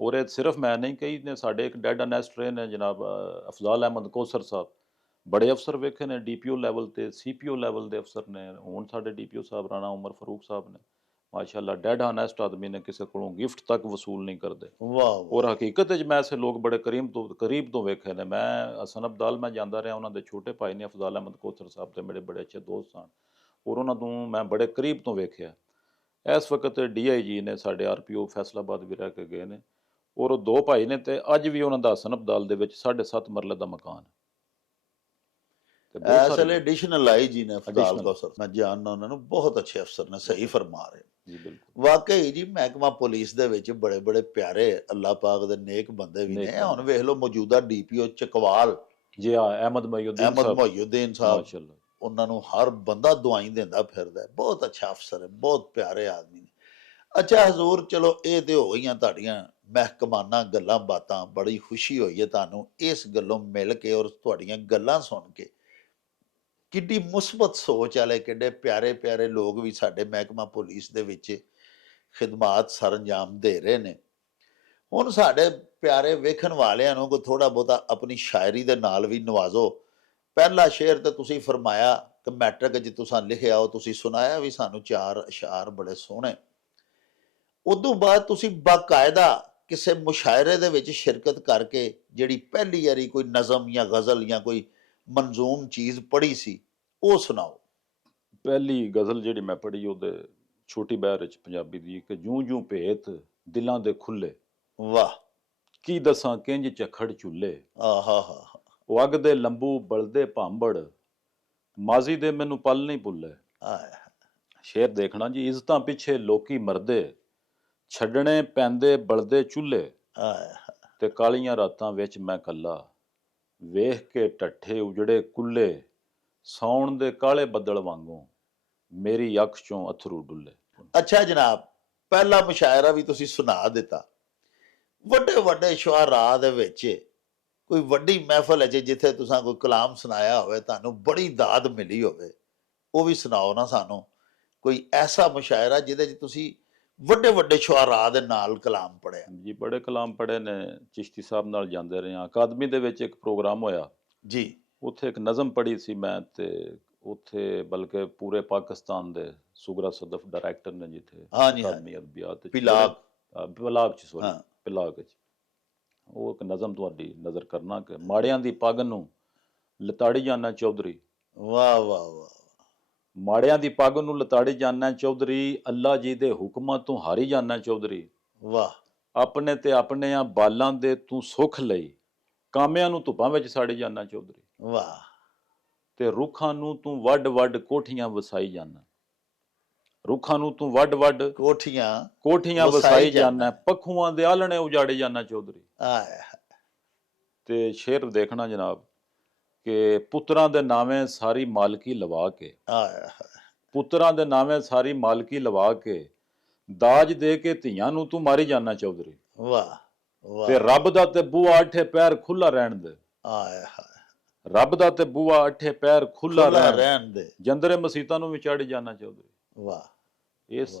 ਔਰ ਇਹ ਸਿਰਫ ਮੈਂ ਨਹੀਂ ਕਹੀ ਨੇ, ਸਾਡੇ ਇੱਕ ਡੈਡ ਅਨੈਸਟਰੇ ਨੇ ਜਨਾਬ ਅਫਜ਼ਾਲ ਅਹਿਮਦ ਕੌਸਰ ਸਾਹਿਬ, ਬੜੇ ਅਫਸਰ ਵੇਖੇ ਨੇ, DPO ਲੈਵਲ ਤੇ CPO ਲੈਵਲ ਦੇ ਅਫਸਰ ਨੇ। ਹੁਣ ਸਾਡੇ DPO ਸਾਹਿਬ ਰਾਣਾ ਉਮਰ ਫਾਰੂਕ ਸਾਹਿਬ ਨੇ, ਮਾਸ਼ਾਅੱਲਾ ਡੈਡ ਆਨੈਸਟ ਆਦਮੀ ਨੇ, ਕਿਸੇ ਕੋਲੋਂ ਗਿਫਟ ਤੱਕ ਵਸੂਲ ਨਹੀਂ ਕਰਦੇ। ਵਾਹ। ਔਰ ਹਕੀਕਤ 'ਚ ਮੈਂ ਐਸੇ ਲੋਕ ਬੜੇ ਕਰੀਬ ਤੋਂ ਵੇਖੇ ਨੇ। ਮੈਂ ਹਸਨ ਅਬਦਾਲ ਮੈਂ ਜਾਂਦਾ ਰਿਹਾ, ਉਹਨਾਂ ਦੇ ਛੋਟੇ ਭਾਈ ਨੇ ਅਫਜ਼ਾਲ ਅਹਿਮਦ ਕੌਸਰ ਸਾਹਿਬ ਤੇ ਮੇਰੇ ਬੜੇ ਅੱਛੇ ਦੋਸਤ ਸਨ, ਔਰ ਉਹਨਾਂ ਨੂੰ ਮੈਂ ਬੜੇ ਕਰੀਬ ਤੋਂ ਵੇਖਿਆ। ਇਸ ਵਕਤ DIG ਨੇ ਸਾਡੇ RPO ਫੈਸਲਾਬਾਦ ਵੀ ਰਹਿ ਕੇ ਗਏ ਨੇ, ਔਰ ਉਹ ਦੋ ਭਾਈ ਨੇ, ਤੇ ਅੱਜ ਵੀ ਉਹਨਾਂ ਦਾ ਹਸਨ ਅਬਦਾਲ ਦੇ ਵਿੱਚ 7.5 ਮਰਲੇ ਦਾ ਮਕਾਨ ਹੈ। ਐਸਲੇ ਐਡੀਸ਼ਨਲ ਆਈ ਜੀ ਨੇ ਅਫਜ਼ਾਲ ਕੌਸਰ, ਮੈਂ ਜਾਣਦਾ ਉਹਨਾਂ ਨੂੰ, ਬਹੁਤ ਅੱਛੇ ਅਫਸਰ ਨੇ, ਸਹੀ ਫਰਮਾ ਰਹੇ ਜੀ। ਬਿਲਕੁਲ ਵਾਕਈ ਜੀ, ਮਹਿਕਮਾ ਪੁਲਿਸ ਦੇ ਵਿੱਚ ਬੜੇ ਬੜੇ ਪਿਆਰੇ ਅੱਲਾਹ ਪਾਕ ਦੇ ਨੇਕ ਬੰਦੇ ਵੀ ਨੇ। ਹੁਣ ਵੇਖ ਲਓ ਮੌਜੂਦਾ DPO ਚਕਵਾਲ ਜੀ ਅਹਿਮਦ ਮਹੀਉਦੀਨ ਸਾਹਿਬ, ਮਾਸ਼ਾਅੱਲਾ, ਉਹਨਾਂ ਨੂੰ ਹਰ ਬੰਦਾ ਦੁਆਈ ਦਿੰਦਾ ਫਿਰਦਾ, ਬਹੁਤ ਅੱਛਾ ਅਫਸਰ ਹੈ, ਬਹੁਤ ਪਿਆਰੇ ਆਦਮੀ ਨੇ। ਅੱਛਾ ਹਜ਼ੂਰ, ਚਲੋ ਇਹ ਤੇ ਹੋ ਗਈਆਂ ਤੁਹਾਡੀਆਂ ਮਹਿਕਮਾਨਾ ਗੱਲਾਂ ਬਾਤਾਂ, ਬੜੀ ਖੁਸ਼ੀ ਹੋਈ ਹੈ ਤੁਹਾਨੂੰ ਇਸ ਗੱਲੋਂ ਮਿਲ ਕੇ ਔਰ ਤੁਹਾਡੀਆਂ ਗੱਲਾਂ ਸੁਣ ਕੇ। ਕਿੱਡੀ ਮੁਸਬਤ ਸੋਚ ਵਾਲੇ, ਕਿੱਡੇ ਪਿਆਰੇ ਪਿਆਰੇ ਲੋਕ ਵੀ ਸਾਡੇ ਮਹਿਕਮਾ ਪੁਲਿਸ ਦੇ ਵਿੱਚ ਖਿਦਮਾਤ ਸਰ ਅੰਜਾਮ ਦੇ ਰਹੇ ਨੇ। ਹੁਣ ਸਾਡੇ ਪਿਆਰੇ ਵੇਖਣ ਵਾਲਿਆਂ ਨੂੰ ਕੋਈ ਥੋੜਾ ਬਹੁਤਾ ਆਪਣੀ ਸ਼ਾਇਰੀ ਦੇ ਨਾਲ ਵੀ ਨਵਾਜ਼ੋ। ਪਹਿਲਾ ਸ਼ੇਰ ਤੇ ਤੁਸੀਂ ਫਰਮਾਇਆ ਕਿ ਮੈਟ੍ਰਿਕ 'ਚ ਤੁਸੀਂ ਲਿਖਿਆ, ਉਹ ਤੁਸੀਂ ਸੁਣਾਇਆ ਵੀ ਸਾਨੂੰ, 4 ਅਸ਼ਆਰ ਬੜੇ ਸੋਹਣੇ। ਉਦੋਂ ਬਾਅਦ ਤੁਸੀਂ ਬਾਕਾਇਦਾ ਕਿਸੇ ਮੁਸ਼ਾਇਰੇ ਦੇ ਵਿੱਚ ਸ਼ਿਰਕਤ ਕਰਕੇ ਜਿਹੜੀ ਪਹਿਲੀ ਵਾਰੀ ਕੋਈ ਨਜ਼ਮ ਜਾਂ ਗਜ਼ਲ ਜਾਂ ਕੋਈ ਮਨਜ਼ੂਮ ਚੀਜ਼ ਪੜ੍ਹੀ ਸੀ, ਉਹ ਸੁਣਾਓ। ਪਹਿਲੀ ਗਜ਼ਲ ਜਿਹੜੀ ਮੈਂ ਪੜ੍ਹੀ ਉਹਦੇ ਛੋਟੀ ਬਹਿਰ ਵਿੱਚ ਪੰਜਾਬੀ ਦੀ, ਕਿ ਜੂੰ ਜੂੰ ਭੇਤ ਦਿਲਾਂ ਦੇ ਖੁੱਲੇ, ਵਾਹ। ਕੀ ਦੱਸਾਂ ਕਿੰਜ ਝਖੜ ਝੁੱਲੇ, ਆਹਾ ਹਾ। ਉਹ ਅੱਗ ਦੇ ਲੰਬੂ ਬਲਦੇ ਭਾਂਬੜ, ਮਾਜ਼ੀ ਦੇ ਮੈਨੂੰ ਪਲ ਨਹੀਂ ਭੁੱਲੇ। ਸ਼ੇਰ ਦੇਖਣਾ ਜੀ, ਇੱਜ਼ਤਾਂ ਪਿੱਛੇ ਲੋਕੀ ਮਰਦੇ, ਛੱਡਣੇ ਪੈਂਦੇ ਬਲਦੇ ਚੁੱਲ੍ਹੇ, ਤੇ ਕਾਲੀਆਂ ਰਾਤਾਂ ਵਿੱਚ ਮੈਂ ਕੱਲਾ, ਵੇਖ ਕੇ ਢੱਠੇ ਉਜੜੇ ਕੁੱਲੇ, ਸੌਣ ਦੇ ਕਾਲੇ ਬੱਦਲ ਵਾਂਗੂ ਮੇਰੀ ਅੱਖ ਚੋਂ ਅਥਰੂ ਡੁੱਲੇ। ਅੱਛਾ ਜਨਾਬ, ਪਹਿਲਾ ਮੁਸ਼ਾਇਰਾ ਵੀ ਤੁਸੀਂ ਸੁਣਾ ਦਿੱਤਾ। ਵੱਡੇ ਵੱਡੇ ਸ਼ੁਆਰਾ ਦੇ ਵਿੱਚ ਕੋਈ ਵੱਡੀ ਮਹਿਫਲ ਹੈ ਜਿੱਥੇ ਤੁਸੀਂ ਕੋਈ ਕਲਾਮ ਸੁਣਾਇਆ ਹੋਵੇ, ਤੁਹਾਨੂੰ ਬੜੀ ਦਾਦ ਮਿਲੀ ਹੋਵੇ, ਉਹ ਵੀ ਸੁਣਾਓ ਨਾ ਸਾਨੂੰ। ਕੋਈ ਐਸਾ ਮੁਸ਼ਾਇਰਾ ਜਿਹਦੇ 'ਚ ਤੁਸੀਂ ਵੱਡੇ ਵੱਡੇ ਸ਼ੁਆਰਾ ਦੇ ਨਾਲ ਕਲਾਮ ਪੜ੍ਹਿਆ? ਜੀ ਬੜੇ ਕਲਾਮ ਪੜ੍ਹੇ ਨੇ, ਚਿਸ਼ਤੀ ਸਾਹਿਬ ਨਾਲ ਜਾਂਦੇ ਰਹੇ ਹਾਂ। ਅਕਾਦਮੀ ਦੇ ਵਿੱਚ ਇੱਕ ਪ੍ਰੋਗਰਾਮ ਹੋਇਆ ਜੀ, ਉੱਥੇ ਇੱਕ ਨਜ਼ਮ ਪੜ੍ਹੀ ਸੀ ਮੈਂ, ਤੇ ਉੱਥੇ ਬਲਕਿ ਪੂਰੇ ਪਾਕਿਸਤਾਨ ਦੇ ਸੁਗਰਾ ਸਦਫ ਡਾਇਰੈਕਟਰ ਨੇ ਜਿੱਥੇ ਅਕਾਦਮੀ ਅਦਬੀਆਤ ਪਿਲਾਗ 'ਚ ਉਹ ਇੱਕ ਨਜ਼ਮ ਤੁਹਾਡੀ ਨਜ਼ਰ ਕਰਨਾ ਕਿ ਮਾੜਿਆਂ ਦੀ ਪੱਗ ਨੂੰ ਲਤਾੜੀ ਜਾਨਾ ਚੌਧਰੀ। ਵਾਹ ਵਾਹ ਵਾਹ। ਮਾੜਿਆਂ ਦੀ ਪੱਗ ਨੂੰ ਲਤਾੜੀ ਜਾਨਾ ਚੌਧਰੀ, ਅੱਲਾ ਜੀ ਦੇ ਹੁਕਮਾਂ ਤੋਂ ਹਾਰੀ ਜਾਨਾ ਚੌਧਰੀ। ਵਾਹ। ਆਪਣੇ ਤੇ ਆਪਣਿਆਂ ਬਾਲਾਂ ਦੇ ਤੂੰ ਸੁੱਖ ਲਈ, ਕਾਮਿਆਂ ਨੂੰ ਧੁੱਪਾਂ ਵਿੱਚ ਸਾੜੀ ਜਾਨਾ ਚੌਧਰੀ। ਵਾਹ। ਤੇ ਰੁੱਖਾਂ ਨੂੰ ਤੂੰ ਵੱਡ ਵੱਡ ਕੋਠੀਆਂ ਵਸਾਈ ਜਾਨਾ, ਰੁੱਖਾਂ ਨੂੰ ਤੂੰ ਵੱਡ ਵੱਡ ਕੋਠੀਆਂ ਵਸਾਈ ਜਾਨਾ, ਪੱਖੂਆਂ ਦੇ ਆਲਣੇ ਉਜਾੜੇ ਜਾਨਾ ਚੌਧਰੀ। ਤੇ ਸ਼ੇਰ ਦੇਖਣਾ ਜਨਾਬ, ਕਿ ਪੁੱਤਰਾਂ ਦੇ ਨਾਵੇਂ ਸਾਰੀ ਮਾਲਕੀ ਲਵਾ ਕੇ, ਆਏ ਪੁੱਤਰਾਂ ਦੇ ਨਾਵੇਂ ਸਾਰੀ ਮਾਲਕੀ ਲਵਾ ਕੇ, ਦਾਜ ਦੇ ਕੇ ਧੀਆਂ ਨੂੰ ਤੂੰ ਮਾਰੀ ਜਾਣਾ ਚੌਧਰੀ, ਵਾਹ ਵਾਹ ਤੇ ਰੱਬ ਦਾ ਤੇ ਬੂਹਾ ਅੱਠੇ ਪੈਰ ਖੁੱਲਾ ਰਹਿਣ ਦੇ, ਆਏ ਰੱਬ ਦਾ ਤੇ ਬੂਹਾ ਅੱਠੇ ਪੈਰ ਖੁੱਲਾ ਖੁੱਲਾ ਰਹਿਣ ਰਹਿਣ ਦੇ, ਜੰਦਰੇ ਮਸੀਤਾਂ ਨੂੰ ਵੀ ਚੜ੍ਹ ਜਾਣਾ ਚੌਧਰੀ। ਵਾਹ ਇਸ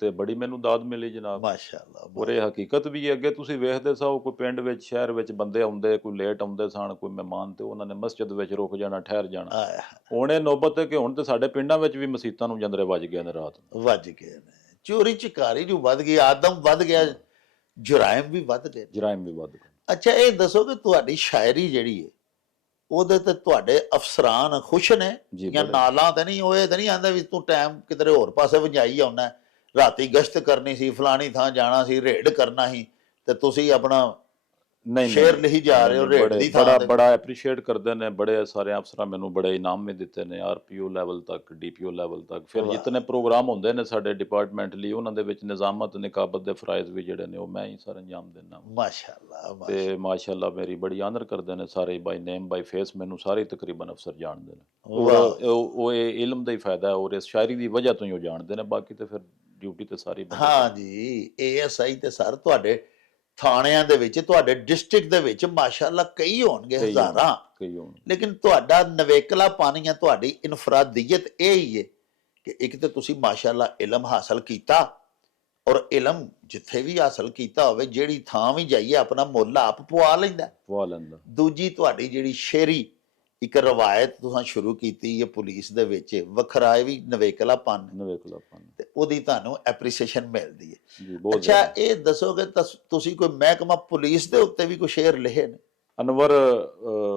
ਤੇ ਬੜੀ ਮੈਨੂੰ ਦਾਦ ਮਿਲੀ ਜਨਾਬ। ਮਾਸ਼ਾਅੱਲਾ। ਔਰ ਇਹ ਹਕੀਕਤ ਵੀ ਹੈ। ਅੱਗੇ ਤੁਸੀਂ ਵੇਖਦੇ ਸੋ ਕੋਈ ਪਿੰਡ ਵਿੱਚ ਸ਼ਹਿਰ ਵਿੱਚ ਬੰਦੇ ਆਉਂਦੇ, ਕੋਈ ਲੇਟ ਆਉਂਦੇ ਸਨ, ਕੋਈ ਮਹਿਮਾਨ, ਤੇ ਉਹਨਾਂ ਨੇ ਮਸਜਿਦ ਵਿੱਚ ਰੁਕ ਜਾਣਾ, ਠਹਿਰ ਜਾਣਾ। ਆਏ ਹੁਣ ਇਹ ਨੌਬਤ ਹੈ ਕਿ ਹੁਣ ਤੇ ਸਾਡੇ ਪਿੰਡਾਂ ਵਿੱਚ ਵੀ ਮਸੀਤਾਂ ਨੂੰ ਜੰਦਰੇ ਵੱਜ ਗਏ ਨੇ ਰਾਤ ਨੂੰ। ਵੱਜ ਗਏ ਨੇ, ਚੋਰੀ ਚਕਾਰੀ ਜੋ ਵੱਧ ਗਈ, ਆਦਮ ਵੱਧ ਗਿਆ, ਜੁਰਾਇਮ ਵੀ ਵੱਧ ਗਏ। ਜਰਾਇਮ ਵੀ ਵੱਧ ਗਏ। ਅੱਛਾ ਇਹ ਦੱਸੋ ਕਿ ਤੁਹਾਡੀ ਸ਼ਾਇਰੀ ਜਿਹੜੀ ਹੈ ਉਹਦੇ ਤੇ ਤੁਹਾਡੇ ਅਫਸਰਾਨ ਖੁਸ਼ ਨੇ ਜੀ, ਜਾਂ ਬੜੇ। ਨਾਲਾਂ ਤੇ ਨਹੀਂ ਹੋਏ, ਤੇ ਨਹੀਂ ਆਂਦਾ ਵੀ ਤੂੰ ਟਾਈਮ ਕਿਧਰੇ ਹੋਰ ਪਾਸੇ ਵਜਾਈ ਆਉਣਾ, ਰਾਤੀ ਗਸ਼ਤ ਕਰਨੀ ਸੀ, ਫਲਾਣੀ ਥਾਂ ਜਾਣਾ ਸੀ, ਰੇਡ ਕਰਨਾ ਸੀ, ਤੇ ਤੁਸੀਂ ਆਪਣਾ ਨਹੀਂ ਸ਼ੇਰ ਲਿਖੀ ਜਾ ਰਹੇ ਹੋ ਨਹੀਂ, ਰੇਡ ਦੀ ਥਾਂ ਬੜਾ ਤੇ। ਬੜਾ ਐਪਰੀਸ਼ੀਏਟ ਕਰਦੇ ਨੇ, ਬੜੇ ਸਾਰੇ ਅਫਸਰਾਂ ਮੈਨੂੰ ਬੜੇ ਇਨਾਮ ਵੀ ਦਿੱਤੇ ਨੇ, ਆਰਪੀਓ ਲੈਵਲ ਤੱਕ, ਡੀਪੀਓ ਲੈਵਲ ਤੱਕ। ਫਿਰ ਵਾਹ। ਜਿਤਨੇ ਪ੍ਰੋਗਰਾਮ ਹੁੰਦੇ ਨੇ ਸਾਡੇ ਡਿਪਾਰਟਮੈਂਟ ਲਈ, ਉਹਨਾਂ ਦੇ ਵਿੱਚ ਨਿਜ਼ਾਮਤ ਨਿਕਾਬਤ ਦੇ ਫਰਾਇਜ਼ ਵੀ ਜਿਹੜੇ ਨੇ ਉਹ ਮੈਂ ਹੀ ਸਰ ਅੰਜਾਮ ਦਿੰਦਾ। ਮਾਸ਼ਾਅੱਲਾ ਤੇ ਮਾਸ਼ਾਅੱਲਾ ਮੇਰੀ ਬੜੀ ਆਦਰ ਕਰਦੇ ਨੇ ਸਾਰੇ, ਬਾਈ ਨੇਮ ਬਾਈ ਫੇਸ ਮੈਨੂੰ ਸਾਰੇ ਤਕਰੀਬਨ ਅਫਸਰ ਜਾਣਦੇ ਨੇ। ਔਰ ਉਹ ਇਹ ਇਲਮ ਦਾ ਹੀ ਫਾਇਦਾ ਹੈ, ਔਰ ਇਸ ਸ਼ਾਇਰੀ ਦੀ ਵਜ੍ਹਾ ਤੋਂ ਹੀ ਉਹ ਜਾਣਦੇ ਨੇ, ਬਾਕੀ ਤੇ ਫਿਰ ਡਿਊਟੀ ਤੇ ਸਾਰੀ ਬੰਦੇ ਦੀ। ਹਾਂ ਜੀ, ਏਐਸਆਈ ਤੇ ਸਰ ਤੁਹਾਡੇ ਥਾਣਿਆਂ ਦੇ ਵਿੱਚ, ਤੁਹਾਡੇ ਡਿਸਟ੍ਰਿਕਟ ਦੇ ਵਿੱਚ ਮਾਸ਼ਾਅੱਲਾ ਕਈ ਹੋਣਗੇ, ਕਈ ਹਜ਼ਾਰਾਂ, ਕਈ ਹੋਣ। ਲੇਕਿਨ ਤੁਹਾਡਾ ਨਵੇਕਲਾ ਪਾਣੀ ਹੈ, ਤੁਹਾਡੀ ਇਨਫਰਾਦੀਅਤ ਇਹ ਹੀ ਹੈ ਕਿ ਇੱਕ ਤੇ ਤੁਸੀਂ ਮਾਸ਼ਾਅੱਲਾ ਇਲਮ ਹਾਸਲ ਕੀਤਾ, ਔਰ ਇਲਮ ਜਿੱਥੇ ਵੀ ਹਾਸਲ ਕੀਤਾ ਹੋਵੇ, ਜਿਹੜੀ ਥਾਂ ਵੀ ਜਾਈਏ ਆਪਣਾ ਮੁੱਲ ਆਪ ਪਵਾ ਲੈਂਦਾ। ਪਵਾ ਲੈਂਦਾ। ਦੂਜੀ ਤੁਹਾਡੀ ਜਿਹੜੀ ਸ਼ੇਰੀ ਇੱਕ ਰਵਾਇਤ ਤੁਸੀਂ ਸ਼ੁਰੂ ਕੀਤੀ ਹੈ ਪੁਲਿਸ ਦੇ ਵਿੱਚ, ਵੱਖਰਾ ਇਹ ਵੀ ਨਵੇਕਲਾਪਨ, ਨਵੇਕਲਾਪਨ ਤੇ ਉਹਦੀ ਤੁਹਾਨੂੰ ਐਪਰੀਸੀਏਸ਼ਨ ਮਿਲਦੀ ਹੈ। ਜੀ ਬਹੁਤ ਅੱਛਾ ਜ਼ਿਆਦਾ। ਇਹ ਦੱਸੋਗੇ ਤੁਸੀਂ ਕੋਈ ਮਹਿਕਮਾ ਪੁਲਿਸ ਦੇ ਉੱਤੇ ਵੀ ਕੋਈ ਸ਼ੇਰ ਲਿਖੇ ਨੇ? ਅਨਵਰ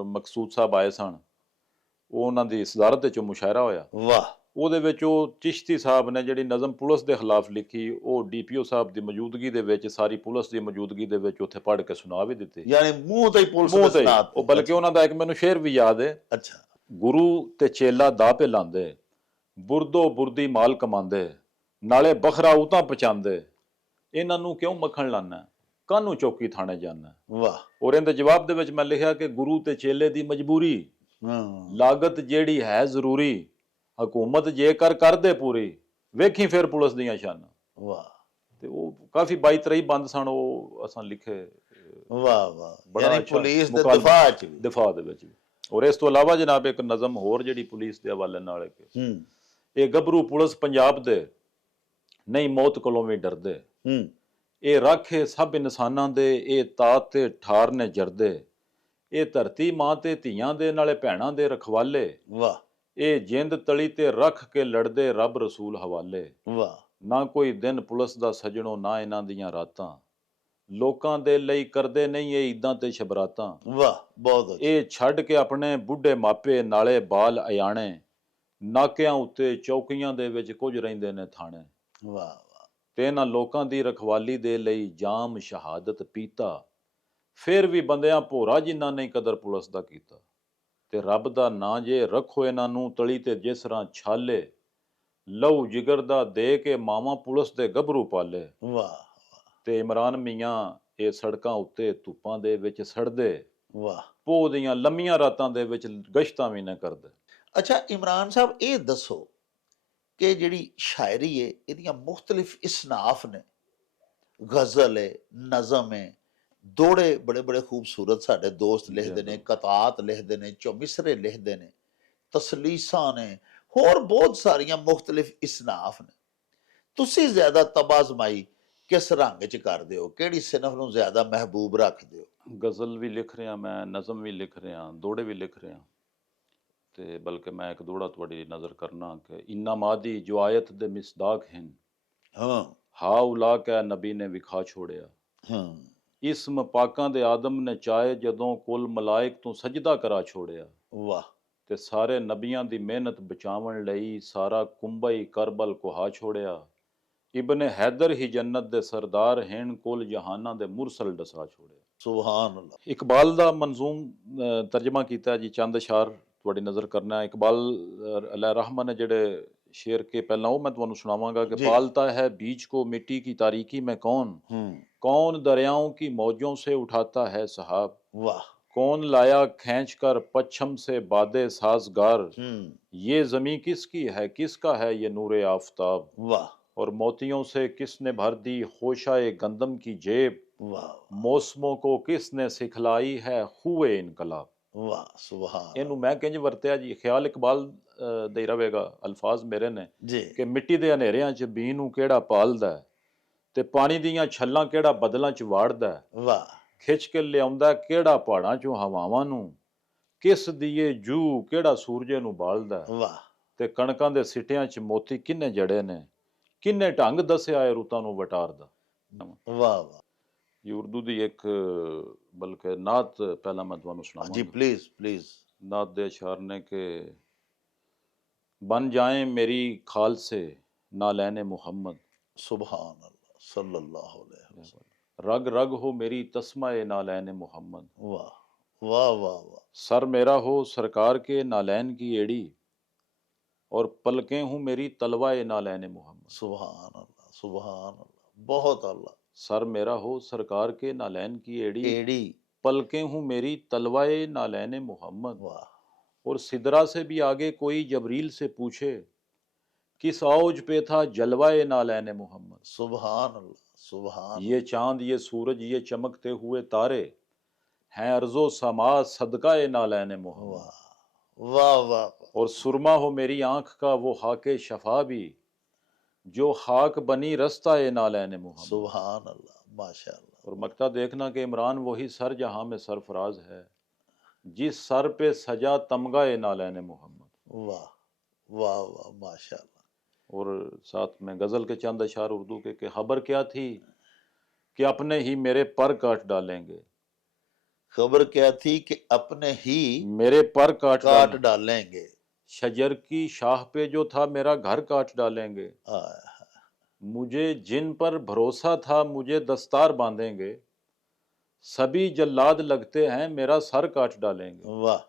ਮਕਸੂਦ ਸਾਹਿਬ ਆਏ ਸਨ, ਉਹ ਉਹਨਾਂ ਦੀ ਸਦਾਰਤ ਵਿੱਚ ਮੁਸ਼ਾਇਰਾ ਹੋਇਆ। ਵਾਹ। ਉਹਦੇ ਵਿੱਚ ਉਹ ਚਿਸ਼ਤੀ ਸਾਹਿਬ ਨੇ ਜਿਹੜੀ ਨਜ਼ਮ ਪੁਲਿਸ ਦੇ ਖਿਲਾਫ ਲਿਖੀ, ਉਹ ਡੀਪੀਓ ਸਾਹਿਬ ਦੀ ਮੌਜੂਦਗੀ ਦੇ ਵਿੱਚ, ਸਾਰੀ ਪੁਲਿਸ ਦੀ ਮੌਜੂਦਗੀ ਦੇ ਵਿੱਚ ਉੱਥੇ ਪੜ੍ਹ ਕੇ ਸੁਣਾ ਵੀ ਦਿੱਤੀ। ਯਾਨੀ ਮੂੰਹ ਤੇ ਹੀ ਪੁਲਿਸ ਮੂੰਹ ਦੇ ਤੇ ਹੀ। ਸੁਣਾ ਉਹ ਬਲਕਿ ਉਹਨਾਂ ਦਾ ਇੱਕ ਮੈਨੂੰ ਸ਼ੇਰ ਵੀ ਯਾਦ ਹੈ। ਅੱਛਾ। ਗੁਰੂ ਤੇ ਚੇਲਾ ਦਾ ਪੇ ਲਾਂਦੇ, ਬੁਰਦੋ ਬੁਰਦੀ ਮਾਲ ਕਮਾਉਂਦੇ, ਨਾਲੇ ਬਖਰਾ ਉਤਾਂ ਪਚਾਉਂਦੇ, ਇਹਨਾਂ ਨੂੰ ਕਿਉਂ ਮੱਖਣ ਲਾਨਾ, ਕਾਹਨੂੰ ਚੌਕੀ ਥਾਣੇ ਜਾਣਾ। ਵਾਹ। ਔਰ ਇਹਦੇ ਜਵਾਬ ਦੇ ਵਿੱਚ ਮੈਂ ਲਿਖਿਆ ਕਿ ਗੁਰੂ ਤੇ ਚੇਲੇ ਦੀ ਮਜਬੂਰੀ, ਲਾਗਤ ਜਿਹੜੀ ਹੈ ਜ਼ਰੂਰੀ, ਹਕੂਮਤ ਜੇਕਰ ਕਰਦੇ ਪੂਰੀ, ਵੇਖੀ ਫਿਰ ਪੁਲਿਸ ਦੀਆਂ ਸ਼ਾਨਾਂ। ਵਾਹ। ਤੇ ਉਹ ਕਾਫੀ 22-23 ਬੰਦ ਸਨ, ਉਹ ਅਸਾਂ ਲਿਖੇ। ਵਾਹ ਵਾਹ। ਬੜਾ ਯਾਨੀ ਅੱਛਾ ਪੁਲਿਸ ਦੇ ਮੁਕਾਬਲਾ। ਦਿਫਾਅ ਚ ਵੀ। ਦਿਫਾਅ ਦੇ ਵਿੱਚ ਵੀ। ਔਰ ਇਸ ਤੋਂ ਇਲਾਵਾ ਜਨਾਬ ਇੱਕ ਨਜ਼ਮ ਹੋਰ ਜਿਹੜੀ ਪੁਲਿਸ ਦੇ ਹਵਾਲੇ ਨਾਲ ਹੈ ਕਿ ਇਹ ਗੱਭਰੂ ਪੁਲਿਸ ਪੰਜਾਬ ਦੇ ਨਹੀਂ ਮੌਤ ਕੋਲੋਂ ਵੀ ਡਰਦੇ, ਇਹ ਰਾਖੇ ਸਭ ਇਨਸਾਨਾਂ ਦੇ, ਇਹ ਤਾਤ ਤੇ ਠਾਰ ਨੇ ਜਰਦੇ, ਇਹ ਧਰਤੀ ਮਾਂ ਤੇ ਧੀਆਂ ਦੇ, ਨਾਲੇ ਭੈਣਾਂ ਦੇ ਰਖਵਾਲੇ, ਵਾਹ। ਇਹ ਜਿੰਦ ਤਲੀ ਤੇ ਰੱਖ ਕੇ ਲੜਦੇ ਰੱਬ ਰਸੂਲ ਹਵਾਲੇ। ਵਾਹ। ਨਾ ਕੋਈ ਦਿਨ ਪੁਲਿਸ ਦਾ ਸਜਣੋ, ਨਾ ਇਹਨਾਂ ਦੀਆਂ ਰਾਤਾਂ, ਲੋਕਾਂ ਦੇ ਲਈ ਕਰਦੇ ਨਹੀਂ ਇਹ ਈਦਾਂ ਤੇ ਸ਼ਬਰਾਤਾਂ। ਵਾਹ। ਬਹੁਤ ਅੱਛਾ। ਇਹ ਛੱਡ ਕੇ ਆਪਣੇ ਬੁੱਢੇ ਮਾਪੇ, ਨਾਲੇ ਬਾਲ ਅਯਾਣੇ, ਨਾਕਿਆਂ ਉੱਤੇ ਚੌਕੀਆਂ ਦੇ ਵਿੱਚ ਕੁਝ ਰਹਿੰਦੇ ਨੇ ਥਾਣੇ। ਵਾਹ ਵਾਹ। ਤੇ ਇਹਨਾਂ ਲੋਕਾਂ ਦੀ ਰਖਵਾਲੀ ਦੇ ਲਈ ਜਾਮ ਸ਼ਹਾਦਤ ਪੀਤਾ, ਫਿਰ ਵੀ ਬੰਦਿਆਂ ਭੋਰਾ ਜਿਨ੍ਹਾਂ ਨੇ ਕਦਰ ਪੁਲਿਸ ਦਾ ਕੀਤਾ। ਤੇ ਰੱਬ ਦਾ ਨਾਂ ਜੇ ਰੱਖੋ ਇਹਨਾਂ ਨੂੰ ਤਲੀ ਤੇ ਜਿਸ ਤਰ੍ਹਾਂ ਛਾਲੇ, ਲਹੂ ਜਿਗਰ ਦਾ ਦੇ ਕੇ ਮਾਵਾਂ ਪੁਲਿਸ ਦੇ ਗੱਭਰੂ ਪਾਲੇ। ਵਾਹ। ਤੇ ਇਮਰਾਨ ਮੀਆਂ ਇਹ ਸੜਕਾਂ ਉੱਤੇ ਧੁੱਪਾਂ ਦੇ ਵਿੱਚ ਸੜਦੇ, ਵਾਹ। ਪੋਹ ਦੀਆਂ ਲੰਮੀਆਂ ਰਾਤਾਂ ਦੇ ਵਿੱਚ ਗਸ਼ਤਾਂ ਵੀ ਨਾ ਕਰਦੇ। ਅੱਛਾ ਇਮਰਾਨ ਸਾਹਿਬ ਇਹ ਦੱਸੋ ਕਿ ਜਿਹੜੀ ਸ਼ਾਇਰੀ ਹੈ ਇਹਦੀਆਂ ਮੁਖਤਲਿਫ ਇਸਨਾਫ ਨੇ, ਗਜ਼ਲ ਹੈ, ਨਜ਼ਮ ਹੈ, ਦੋੜੇ ਬੜੇ ਬੜੇ ਖੂਬਸੂਰਤ ਸਾਡੇ ਦੋਸਤ ਲਿਖਦੇ ਨੇ, ਕਤਾਤ ਲਿਖਦੇ ਨੇ, ਚੌਮਿਸਰੇ ਲਿਖਦੇ ਨੇ, ਤਸਲੀਸਾਂ ਨੇ, ਹੋਰ ਬਹੁਤ ਸਾਰੀਆਂ ਮੁਖਤਲਿਫ ਇਸਨਾਫ ਨੇ। ਤੁਸੀਂ ਜ਼ਿਆਦਾ ਤਬਾਜ਼ਮਾਈ ਕਿਸ ਰੰਗ 'ਚ ਕਰਦੇ ਹੋ, ਕਿਹੜੀ ਸਿਨਫ ਨੂੰ ਜ਼ਿਆਦਾ ਮਹਿਬੂਬ ਰੱਖਦੇ ਹੋ? ਗਜ਼ਲ ਵੀ ਲਿਖ ਰਿਹਾ ਮੈਂ, ਨਜ਼ਮ ਵੀ ਲਿਖ ਰਿਹਾ, ਦੋੜੇ ਵੀ ਲਿਖ ਰਿਹਾ। ਤੇ ਬਲਕਿ ਮੈਂ ਇੱਕ ਦੋੜਾ ਤੁਹਾਡੀ ਨਜ਼ਰ ਕਰਨਾ ਕਿ ਇੰਨਾ ਮਾਦੀ ਜੋ ਆਇਤ ਦੇ ਮਿਸਦਾਕ ਹਨ, ਹਾ ਉਲਾ ਕੇ ਨਬੀ ਨੇ ਵਿਖਾ ਛੋੜਿਆ, ਇਸਮ ਪਾਕਾਂ ਦੇ ਆਦਮ ਨੇ ਚਾਹੇ ਜਦੋਂ ਕੁਲ ਮਲਾਇਕ ਤੋਂ ਸਜਦਾ ਕਰਾ ਛੋੜਿਆ। ਵਾਹ। ਤੇ ਸਾਰੇ ਨਬੀਆਂ ਦੀ ਮਿਹਨਤ ਬਚਾਉਣ ਲਈ ਸਾਰਾ ਕੁੰਬਈ ਕਰਬਲ ਕੁਹਾ ਛੋੜਿਆ। ਇਬਨ ਹੈਦਰ ਹੀ ਜੰਨਤ ਦੇ ਸਰਦਾਰ ਹੈਣ, ਕੁਲ ਜਹਾਨਾਂ ਦੇ ਮੁਰਸਲ ਡਸਾ ਛੋੜਿਆ। ਸੁਭਾਨ ਅੱਲਾਹ। ਇਕਬਾਲ ਦਾ ਮੰਜ਼ੂਮ ਤਰਜਮਾ ਕੀਤਾ ਜੀ, ਚੰਦ ਅਸ਼ਾਰ ਤੁਹਾਡੀ ਨਜ਼ਰ ਕਰਨਾ। ਇਕਬਾਲ ਅਲੈਹ ਰਹਿਮਾ ਨੇ ਜਿਹੜੇ शेर के पहला वो मैं तुम्हें सुनावांगा कि पालता है बीज को मिट्टी की तारीकी में कौन, कौन दरियाओं की मौजों से उठाता है सहाब, वाह, कौन लाया खींच कर पच्छम से बादे साजगार, ये जमी किसकी है, किसका है ये नूरे आफताब, वाह और मोतियों से किसने भर दी खोशाए गंदम की जेब, वाह मौसमों को किसने सिखलाई है हुए इनकलाब। वाह सुभान ਇਹਨੂੰ ਮੈਂ ਕਿੰਜ ਵਰਤਿਆ ਜੀ, ਖਿਆਲ ਇਕਬਾਲ ਦੇ ਰਵੇਗਾ, ਅਲਫਾਜ਼ ਮੇਰੇ ਨੇ जी ਕਿ ਮਿੱਟੀ ਦੇ ਹਨੇਰਿਆਂ 'ਚ ਬੀ ਨੂੰ ਕਿਹੜਾ ਪਾਲਦਾ ਹੈ, ਤੇ ਪਾਣੀ ਦੀਆਂ ਛੱਲਾਂ ਕਿਹੜਾ ਬਦਲਾਂ 'ਚ ਵਾੜਦਾ ਹੈ, वाह ਖਿੱਚ ਕੇ ਲਿਆਉਂਦਾ ਕਿਹੜਾ ਪਹਾੜਾਂ 'ਚੋਂ ਹਵਾਵਾਂ ਨੂੰ, ਕਿਸ ਦੀਏ ਜੂ ਕਿਹੜਾ ਸੂਰਜੇ ਨੂੰ ਬਾਲਦਾ ਹੈ, वाह ਤੇ ਕਣਕਾਂ ਦੇ ਸਿੱਟਿਆਂ 'ਚ ਮੋਤੀ ਕਿੰਨੇ ਜੜੇ ਨੇ, ਕਿੰਨੇ ਢੰਗ ਦੱਸਿਆ ਏ ਰੁੱਤਾਂ ਨੂੰ ਵਟਾਰਦਾ। वाह वाह ਇਹ ਉਰਦੂ ਦੀ ਇੱਕ ਬਲਕਿ ਨਾਤ ਪਹਿਲਾਂ ਮੈਂ ਤੁਹਾਨੂੰ जी ਸੁਣਾਵਾਂਗਾ। प्लीज प्लीज नात दे अशार ने कि बन जाएं मेरी खाल से नालैन मुहम्मद, सुभान अल्लाह सल्लल्लाहु अलैहि वसल्लम, रग रग हो मेरी तस्माए नालैन मुहम्मद, वाह वाह वाह वाह सर मेरा हो सरकार के नालैन की एड़ी, और पलकें हूँ मेरी तलवाए नालैन मुहम्मद, सुभान अल्लाह बहुत अल्लाह, सर मेरा हो सरकार के नालैन की एड़ी, एड़ी पलकें हूँ मेरी तलवाए नालैन मुहम्मद, वाह और सिदरा से भी आगे कोई जबरील से पूछे किस औज पे था जलवाए नालैन मुहम्मद, सुभान अल्लाह सुभान ये चांद ये सूरज ये चमकते हुए तारे हैं अर्जो समा सदकाए नालैन मुहम्मद, वाह वाह वाह वाह, और सुरमा हो मेरी आंख का वो हाके शफा भी जो खाक बनी रस्ताए नालैन मुहम्मद। सुभान अल्लाह माशाअल्लाह, और मक्ता देखना कि इमरान वही सर जहां में सरफराज है जिस सर पे सजा तमगाए नालैन मुहम्मद। वाह वाह वाह माशाअल्लाह, और साथ में गज़ल के चंद अशार उर्दू के कि खबर क्या थी कि अपने ही मेरे पर काट डालेंगे, खबर क्या थी कि अपने ही मेरे पर काट काट डालेंगे, डालेंगे, शजर की शाह पे जो था मेरा घर काट डालेंगे, आय, मुझे जिन पर भरोसा था मुझे दस्तार बांधेंगे, सभी जल्लाद लगते हैं मेरा सर काट डालेंगे, वाह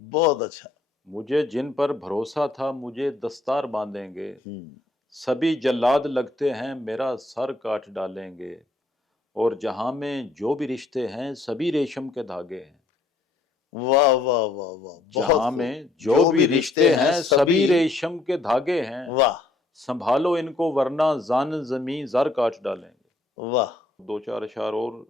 बहुत अच्छा, मुझे जिन पर भरोसा था मुझे दस्तार बांधेंगे, हम्म, सभी जल्लाद लगते हैं मेरा सर काट डालेंगे, और जहां में जो भी रिश्ते हैं सभी रेशम के धागे हैं, वाह वाह वाह वाह बहुत जहां खूब। में जो भी रिश्ते हैं सभी रेशम के धागे हैं, वाह संभालो इनको वरना जान जमी जर काट डालेंगे। वाह दो चार अशार और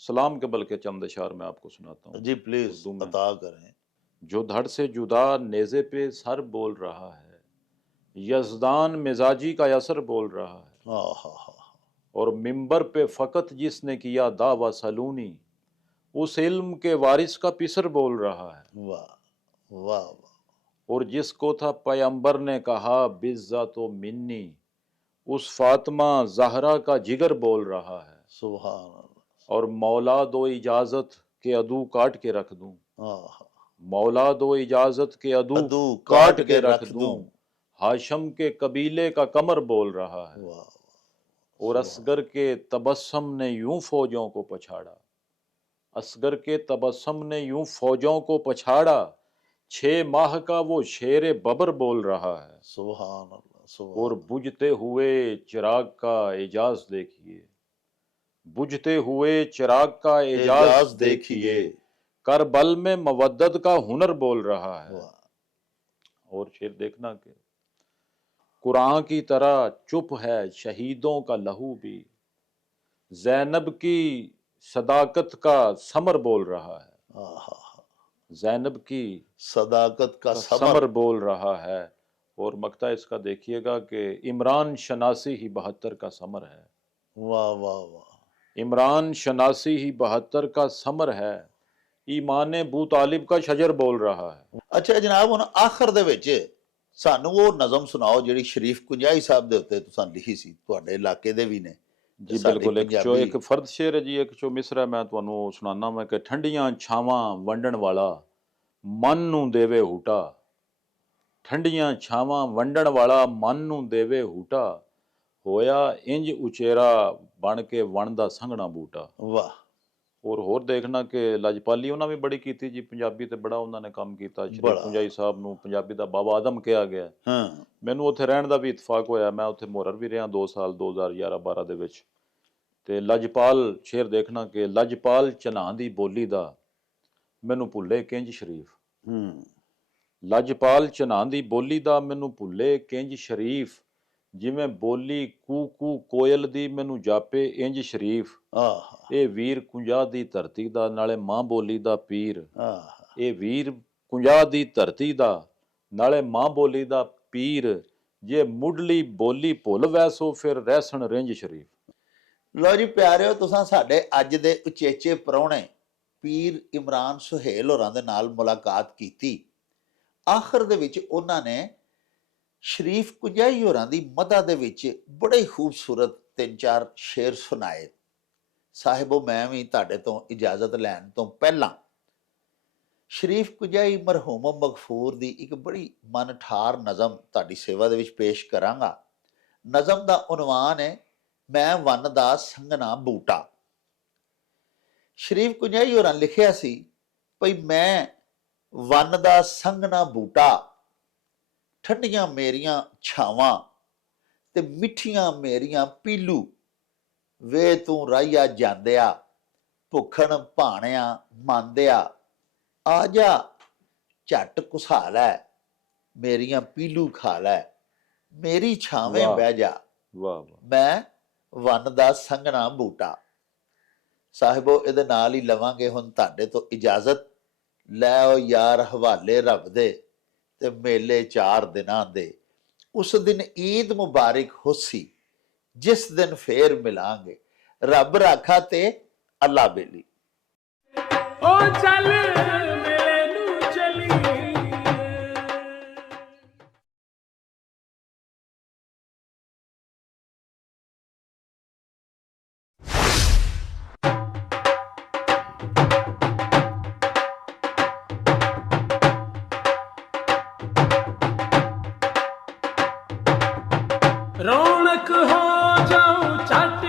सलाम के बल्कि चंद अशार मैं आपको सुनाता हूँ जी प्लीज उर्दू में। अता करें, जो धड़ से जुदा नेज़े पे सर बोल रहा है, यज़दान मिजाजी का असर बोल रहा है, आहा, और मिंबर पे फ़कत जिसने किया दावा सलूनी उस इल्म के वारिस का पिसर बोल रहा है, वाह वाह वाह, और जिसको था पैगंबर ने कहा बिज़्ज़ा तो मिन्नी उस फातिमा ज़हरा का जिगर बोल रहा है, सुभान अल्लाह, और मौला दो इजाज़त के अदू काट के रख दूं, आहा, मौला दो इजाज़त के अदू अदू काट के रख दूं, हाशम के कबीले का कमर बोल रहा है, वाह और असगर के तबस्सम ने यूं फौजों को पछाड़ा, असगर के तबस्सम ने यूं फौजों को पछाड़ा, 6 माह का वो शेर बबर बोल रहा है, सुभान अल्लाह सुभान, और बुझते हुए चिराग का एजाज देखिए, बुझते हुए चिराग का एजाज एजाज देखिए, देखिए, करबल में मवद्दत का हुनर बोल रहा है, वाह और शेर देखना कि कुरान की तरह चुप है शहीदों का लहू भी, जैनब की सदाकत का समर बोल रहा है, आहा, जैनब की सदाकत का समर समर, बोल रहा है, और मक्ता इसका देखिएगा कि इमरान शनासी ही 72 का समर है, वाह वाह वाह, इमरान शनासी ही 72 का समर है, ईमान बू तालिब का शजर बोल रहा है। ਅੱਛਾ ਜਨਾਬ ਹੁਣ ਆਖਰ ਦੇ ਵਿੱਚ ਸਾਨੂੰ ਉਹ ਨਜ਼ਮ ਸੁਣਾਓ ਜਿਹੜੀ ਸ਼ਰੀਫ ਕੁੰਜਾਈ ਸਾਹਿਬ ਦੇ ਉੱਤੇ ਤੁਸੀਂ ਲਿਖੀ ਸੀ, ਤੁਹਾਡੇ ਇਲਾਕੇ ਦੇ ਵੀ ਨੇ ਜੀ ਬਿਲਕੁਲ, ਇੱਕ ਫਰਦ ਸ਼ੇਰ ਹੈ ਜੀ, ਇੱਕ ਚੋ ਮਿਸਰਾ ਮੈਂ ਤੁਹਾਨੂੰ ਸੁਣਾਉਣਾ ਮੈਂ ਕਿ ਠੰਡੀਆਂ ਛਾਵਾਂ ਵੰਡਣ ਵਾਲਾ ਮਨ ਨੂੰ ਦੇਵੇ ਹੂਟਾ, ਠੰਡੀਆਂ ਛਾਵਾਂ ਵੰਡਣ ਵਾਲਾ ਮਨ ਨੂੰ ਦੇਵੇ ਹੂਟਾ, ਹੋਇਆ ਇੰਜ ਉਚੇਰਾ ਬਣ ਕੇ ਵਣ ਦਾ ਸੰਘਣਾ ਬੂਟਾ। ਵਾਹ, ਔਰ ਹੋਰ ਦੇਖਣਾ ਕਿ ਲਜਪਾਲੀ ਉਹਨਾਂ ਵੀ ਬੜੀ ਕੀਤੀ ਜੀ, ਪੰਜਾਬੀ ਤੇ ਬੜਾ ਉਹਨਾਂ ਨੇ ਕੰਮ ਕੀਤਾ। ਸ਼੍ਰੀ ਬੜਾ। ਪੁੰਜਾਈ ਸਾਹਿਬ ਨੂੰ ਪੰਜਾਬੀ ਦਾ ਬਾਬਾ ਆਦਮ ਕਿਹਾ ਗਿਆ। ਹਾਂ ਮੈਨੂੰ ਉੱਥੇ ਰਹਿਣ ਦਾ ਵੀ ਇਤਫਾਕ ਹੋਇਆ, ਮੈਂ ਉੱਥੇ ਮੁਹਰਰ ਵੀ ਰਿਹਾ 2 ਸਾਲ 2011-12 ਦੇ ਵਿੱਚ। ਤੇ ਲਜਪਾਲ ਸ਼ੇਰ ਦੇਖਣਾ ਕਿ ਲਜਪਾਲ ਚਨਾਂ ਦੀ ਬੋਲੀ ਦਾ ਮੈਨੂੰ ਭੁੱਲੇ ਕਿੰਜ ਸ਼ਰੀਫ। ਹੂੰ ਲਜਪਾਲ ਚਨਾਂ ਦੀ ਬੋਲੀ ਦਾ ਮੈਨੂੰ ਭੁੱਲੇ ਕਿੰਜ ਸ਼ਰੀਫ। ਜਿਵੇਂ ਬੋਲੀ ਕੂ ਕੂ ਕੋਇਲ ਦੀ ਮੈਨੂੰ ਜਾਪੇ ਇੰਜ ਸ਼ਰੀਫ। ਆਹ ਇਹ ਵੀਰ 51 ਦੀ ਧਰਤੀ ਦਾ, ਨਾਲੇ ਮਾਂ ਬੋਲੀ ਦਾ ਪੀਰ। ਆਹ ਇਹ ਵੀਰ 51 ਦੀ ਧਰਤੀ ਦਾ, ਨਾਲੇ ਮਾਂ ਬੋਲੀ ਦਾ ਪੀਰ। ਜੇ ਮੁੱਢਲੀ ਬੋਲੀ ਭੁੱਲ ਵੈਸੋ ਫਿਰ ਰਹਿਸਣ ਰਿੰਜ ਸ਼ਰੀਫ। ਲੋ ਜੀ ਪਿਆਰਿਓ, ਤੁਸੀਂ ਸਾਡੇ ਅੱਜ ਦੇ ਉਚੇਚੇ ਪ੍ਰਾਹੁਣੇ ਪੀਰ ਇਮਰਾਨ ਸੁਹੇਲ ਹੋਰਾਂ ਦੇ ਨਾਲ ਮੁਲਾਕਾਤ ਕੀਤੀ। ਆਖਰ ਦੇ ਵਿੱਚ ਉਹਨਾਂ ਨੇ ਸ਼ਰੀਫ ਕੁੰਜਾਈ ਹੋਰਾਂ ਦੀ ਮਦਦ ਦੇ ਵਿੱਚ ਬੜੇ ਖੂਬਸੂਰਤ 3-4 ਸ਼ੇਰ ਸੁਣਾਏ। ਸਾਹਿਬੋ, ਮੈਂ ਵੀ ਤੁਹਾਡੇ ਤੋਂ ਇਜਾਜ਼ਤ ਲੈਣ ਤੋਂ ਪਹਿਲਾਂ ਸ਼ਰੀਫ ਕੁੰਜਾਈ ਮਰਹੂਮ ਮਗਫੂਰ ਦੀ ਇੱਕ ਬੜੀ ਮਨ ਠਾਰ ਨਜ਼ਮ ਤੁਹਾਡੀ ਸੇਵਾ ਦੇ ਵਿੱਚ ਪੇਸ਼ ਕਰਾਂਗਾ। ਨਜ਼ਮ ਦਾ ਉਨਵਾਨ ਹੈ ਮੈਂ ਵਨ ਦਾ ਸੰਘਣਾ ਬੂਟਾ। ਸ਼ਰੀਫ ਕੁੰਜਾਈ ਹੋਰਾਂ ਲਿਖਿਆ ਸੀ ਭਈ ਮੈਂ ਵਨ ਦਾ ਸੰਘਣਾ ਬੂਟਾ, ਠੰਡੀਆਂ ਮੇਰੀਆਂ ਛਾਵਾਂ ਤੇ ਮਿੱਠੀਆਂ ਮੇਰੀਆਂ ਪੀਲੂ। ਵੇ ਤੂੰ ਰਾਹੀਆ ਜਾਂਦਿਆ ਭੁੱਖਣ ਭਾਣਿਆ ਮੰਨਦਿਆ, ਆ ਜਾ ਝੱਟ ਘੁਸਾ ਲੈ ਮੇਰੀਆਂ ਪੀਲੂ ਖਾ ਲੈ, ਮੇਰੀ ਛਾਵੇਂ ਵਾਹ। ਬਹਿ ਜਾ ਵਾਹ ਵਾਹ। ਮੈਂ ਵਨ ਦਾ ਸੰਘਣਾ ਬੂਟਾ। ਸਾਹਿਬੋ, ਇਹਦੇ ਨਾਲ ਹੀ ਲਵਾਂਗੇ ਹੁਣ ਤੁਹਾਡੇ ਤੋਂ ਇਜਾਜ਼ਤ। ਲੈ ਆਓ ਯਾਰ ਹਵਾਲੇ ਰੱਬ ਦੇ ਤੇ ਮੇਲੇ 4 ਦਿਨਾਂ ਦੇ। ਉਸ ਦਿਨ ਈਦ ਮੁਬਾਰਕ ਹੋਸੀ, ਜਿਸ ਦਿਨ ਫੇਰ ਮਿਲਾਂਗੇ। ਰੱਬ ਰਾਖਾ ਤੇ ਅੱਲਾ ਬੇਲੀ। ਓ ਚੱਲ ਮੇਲੇ ਨੂੰ ਚਲੀਏ। ਰੌਣਕ ਹੋ ਜਾਊ ਛੱਟ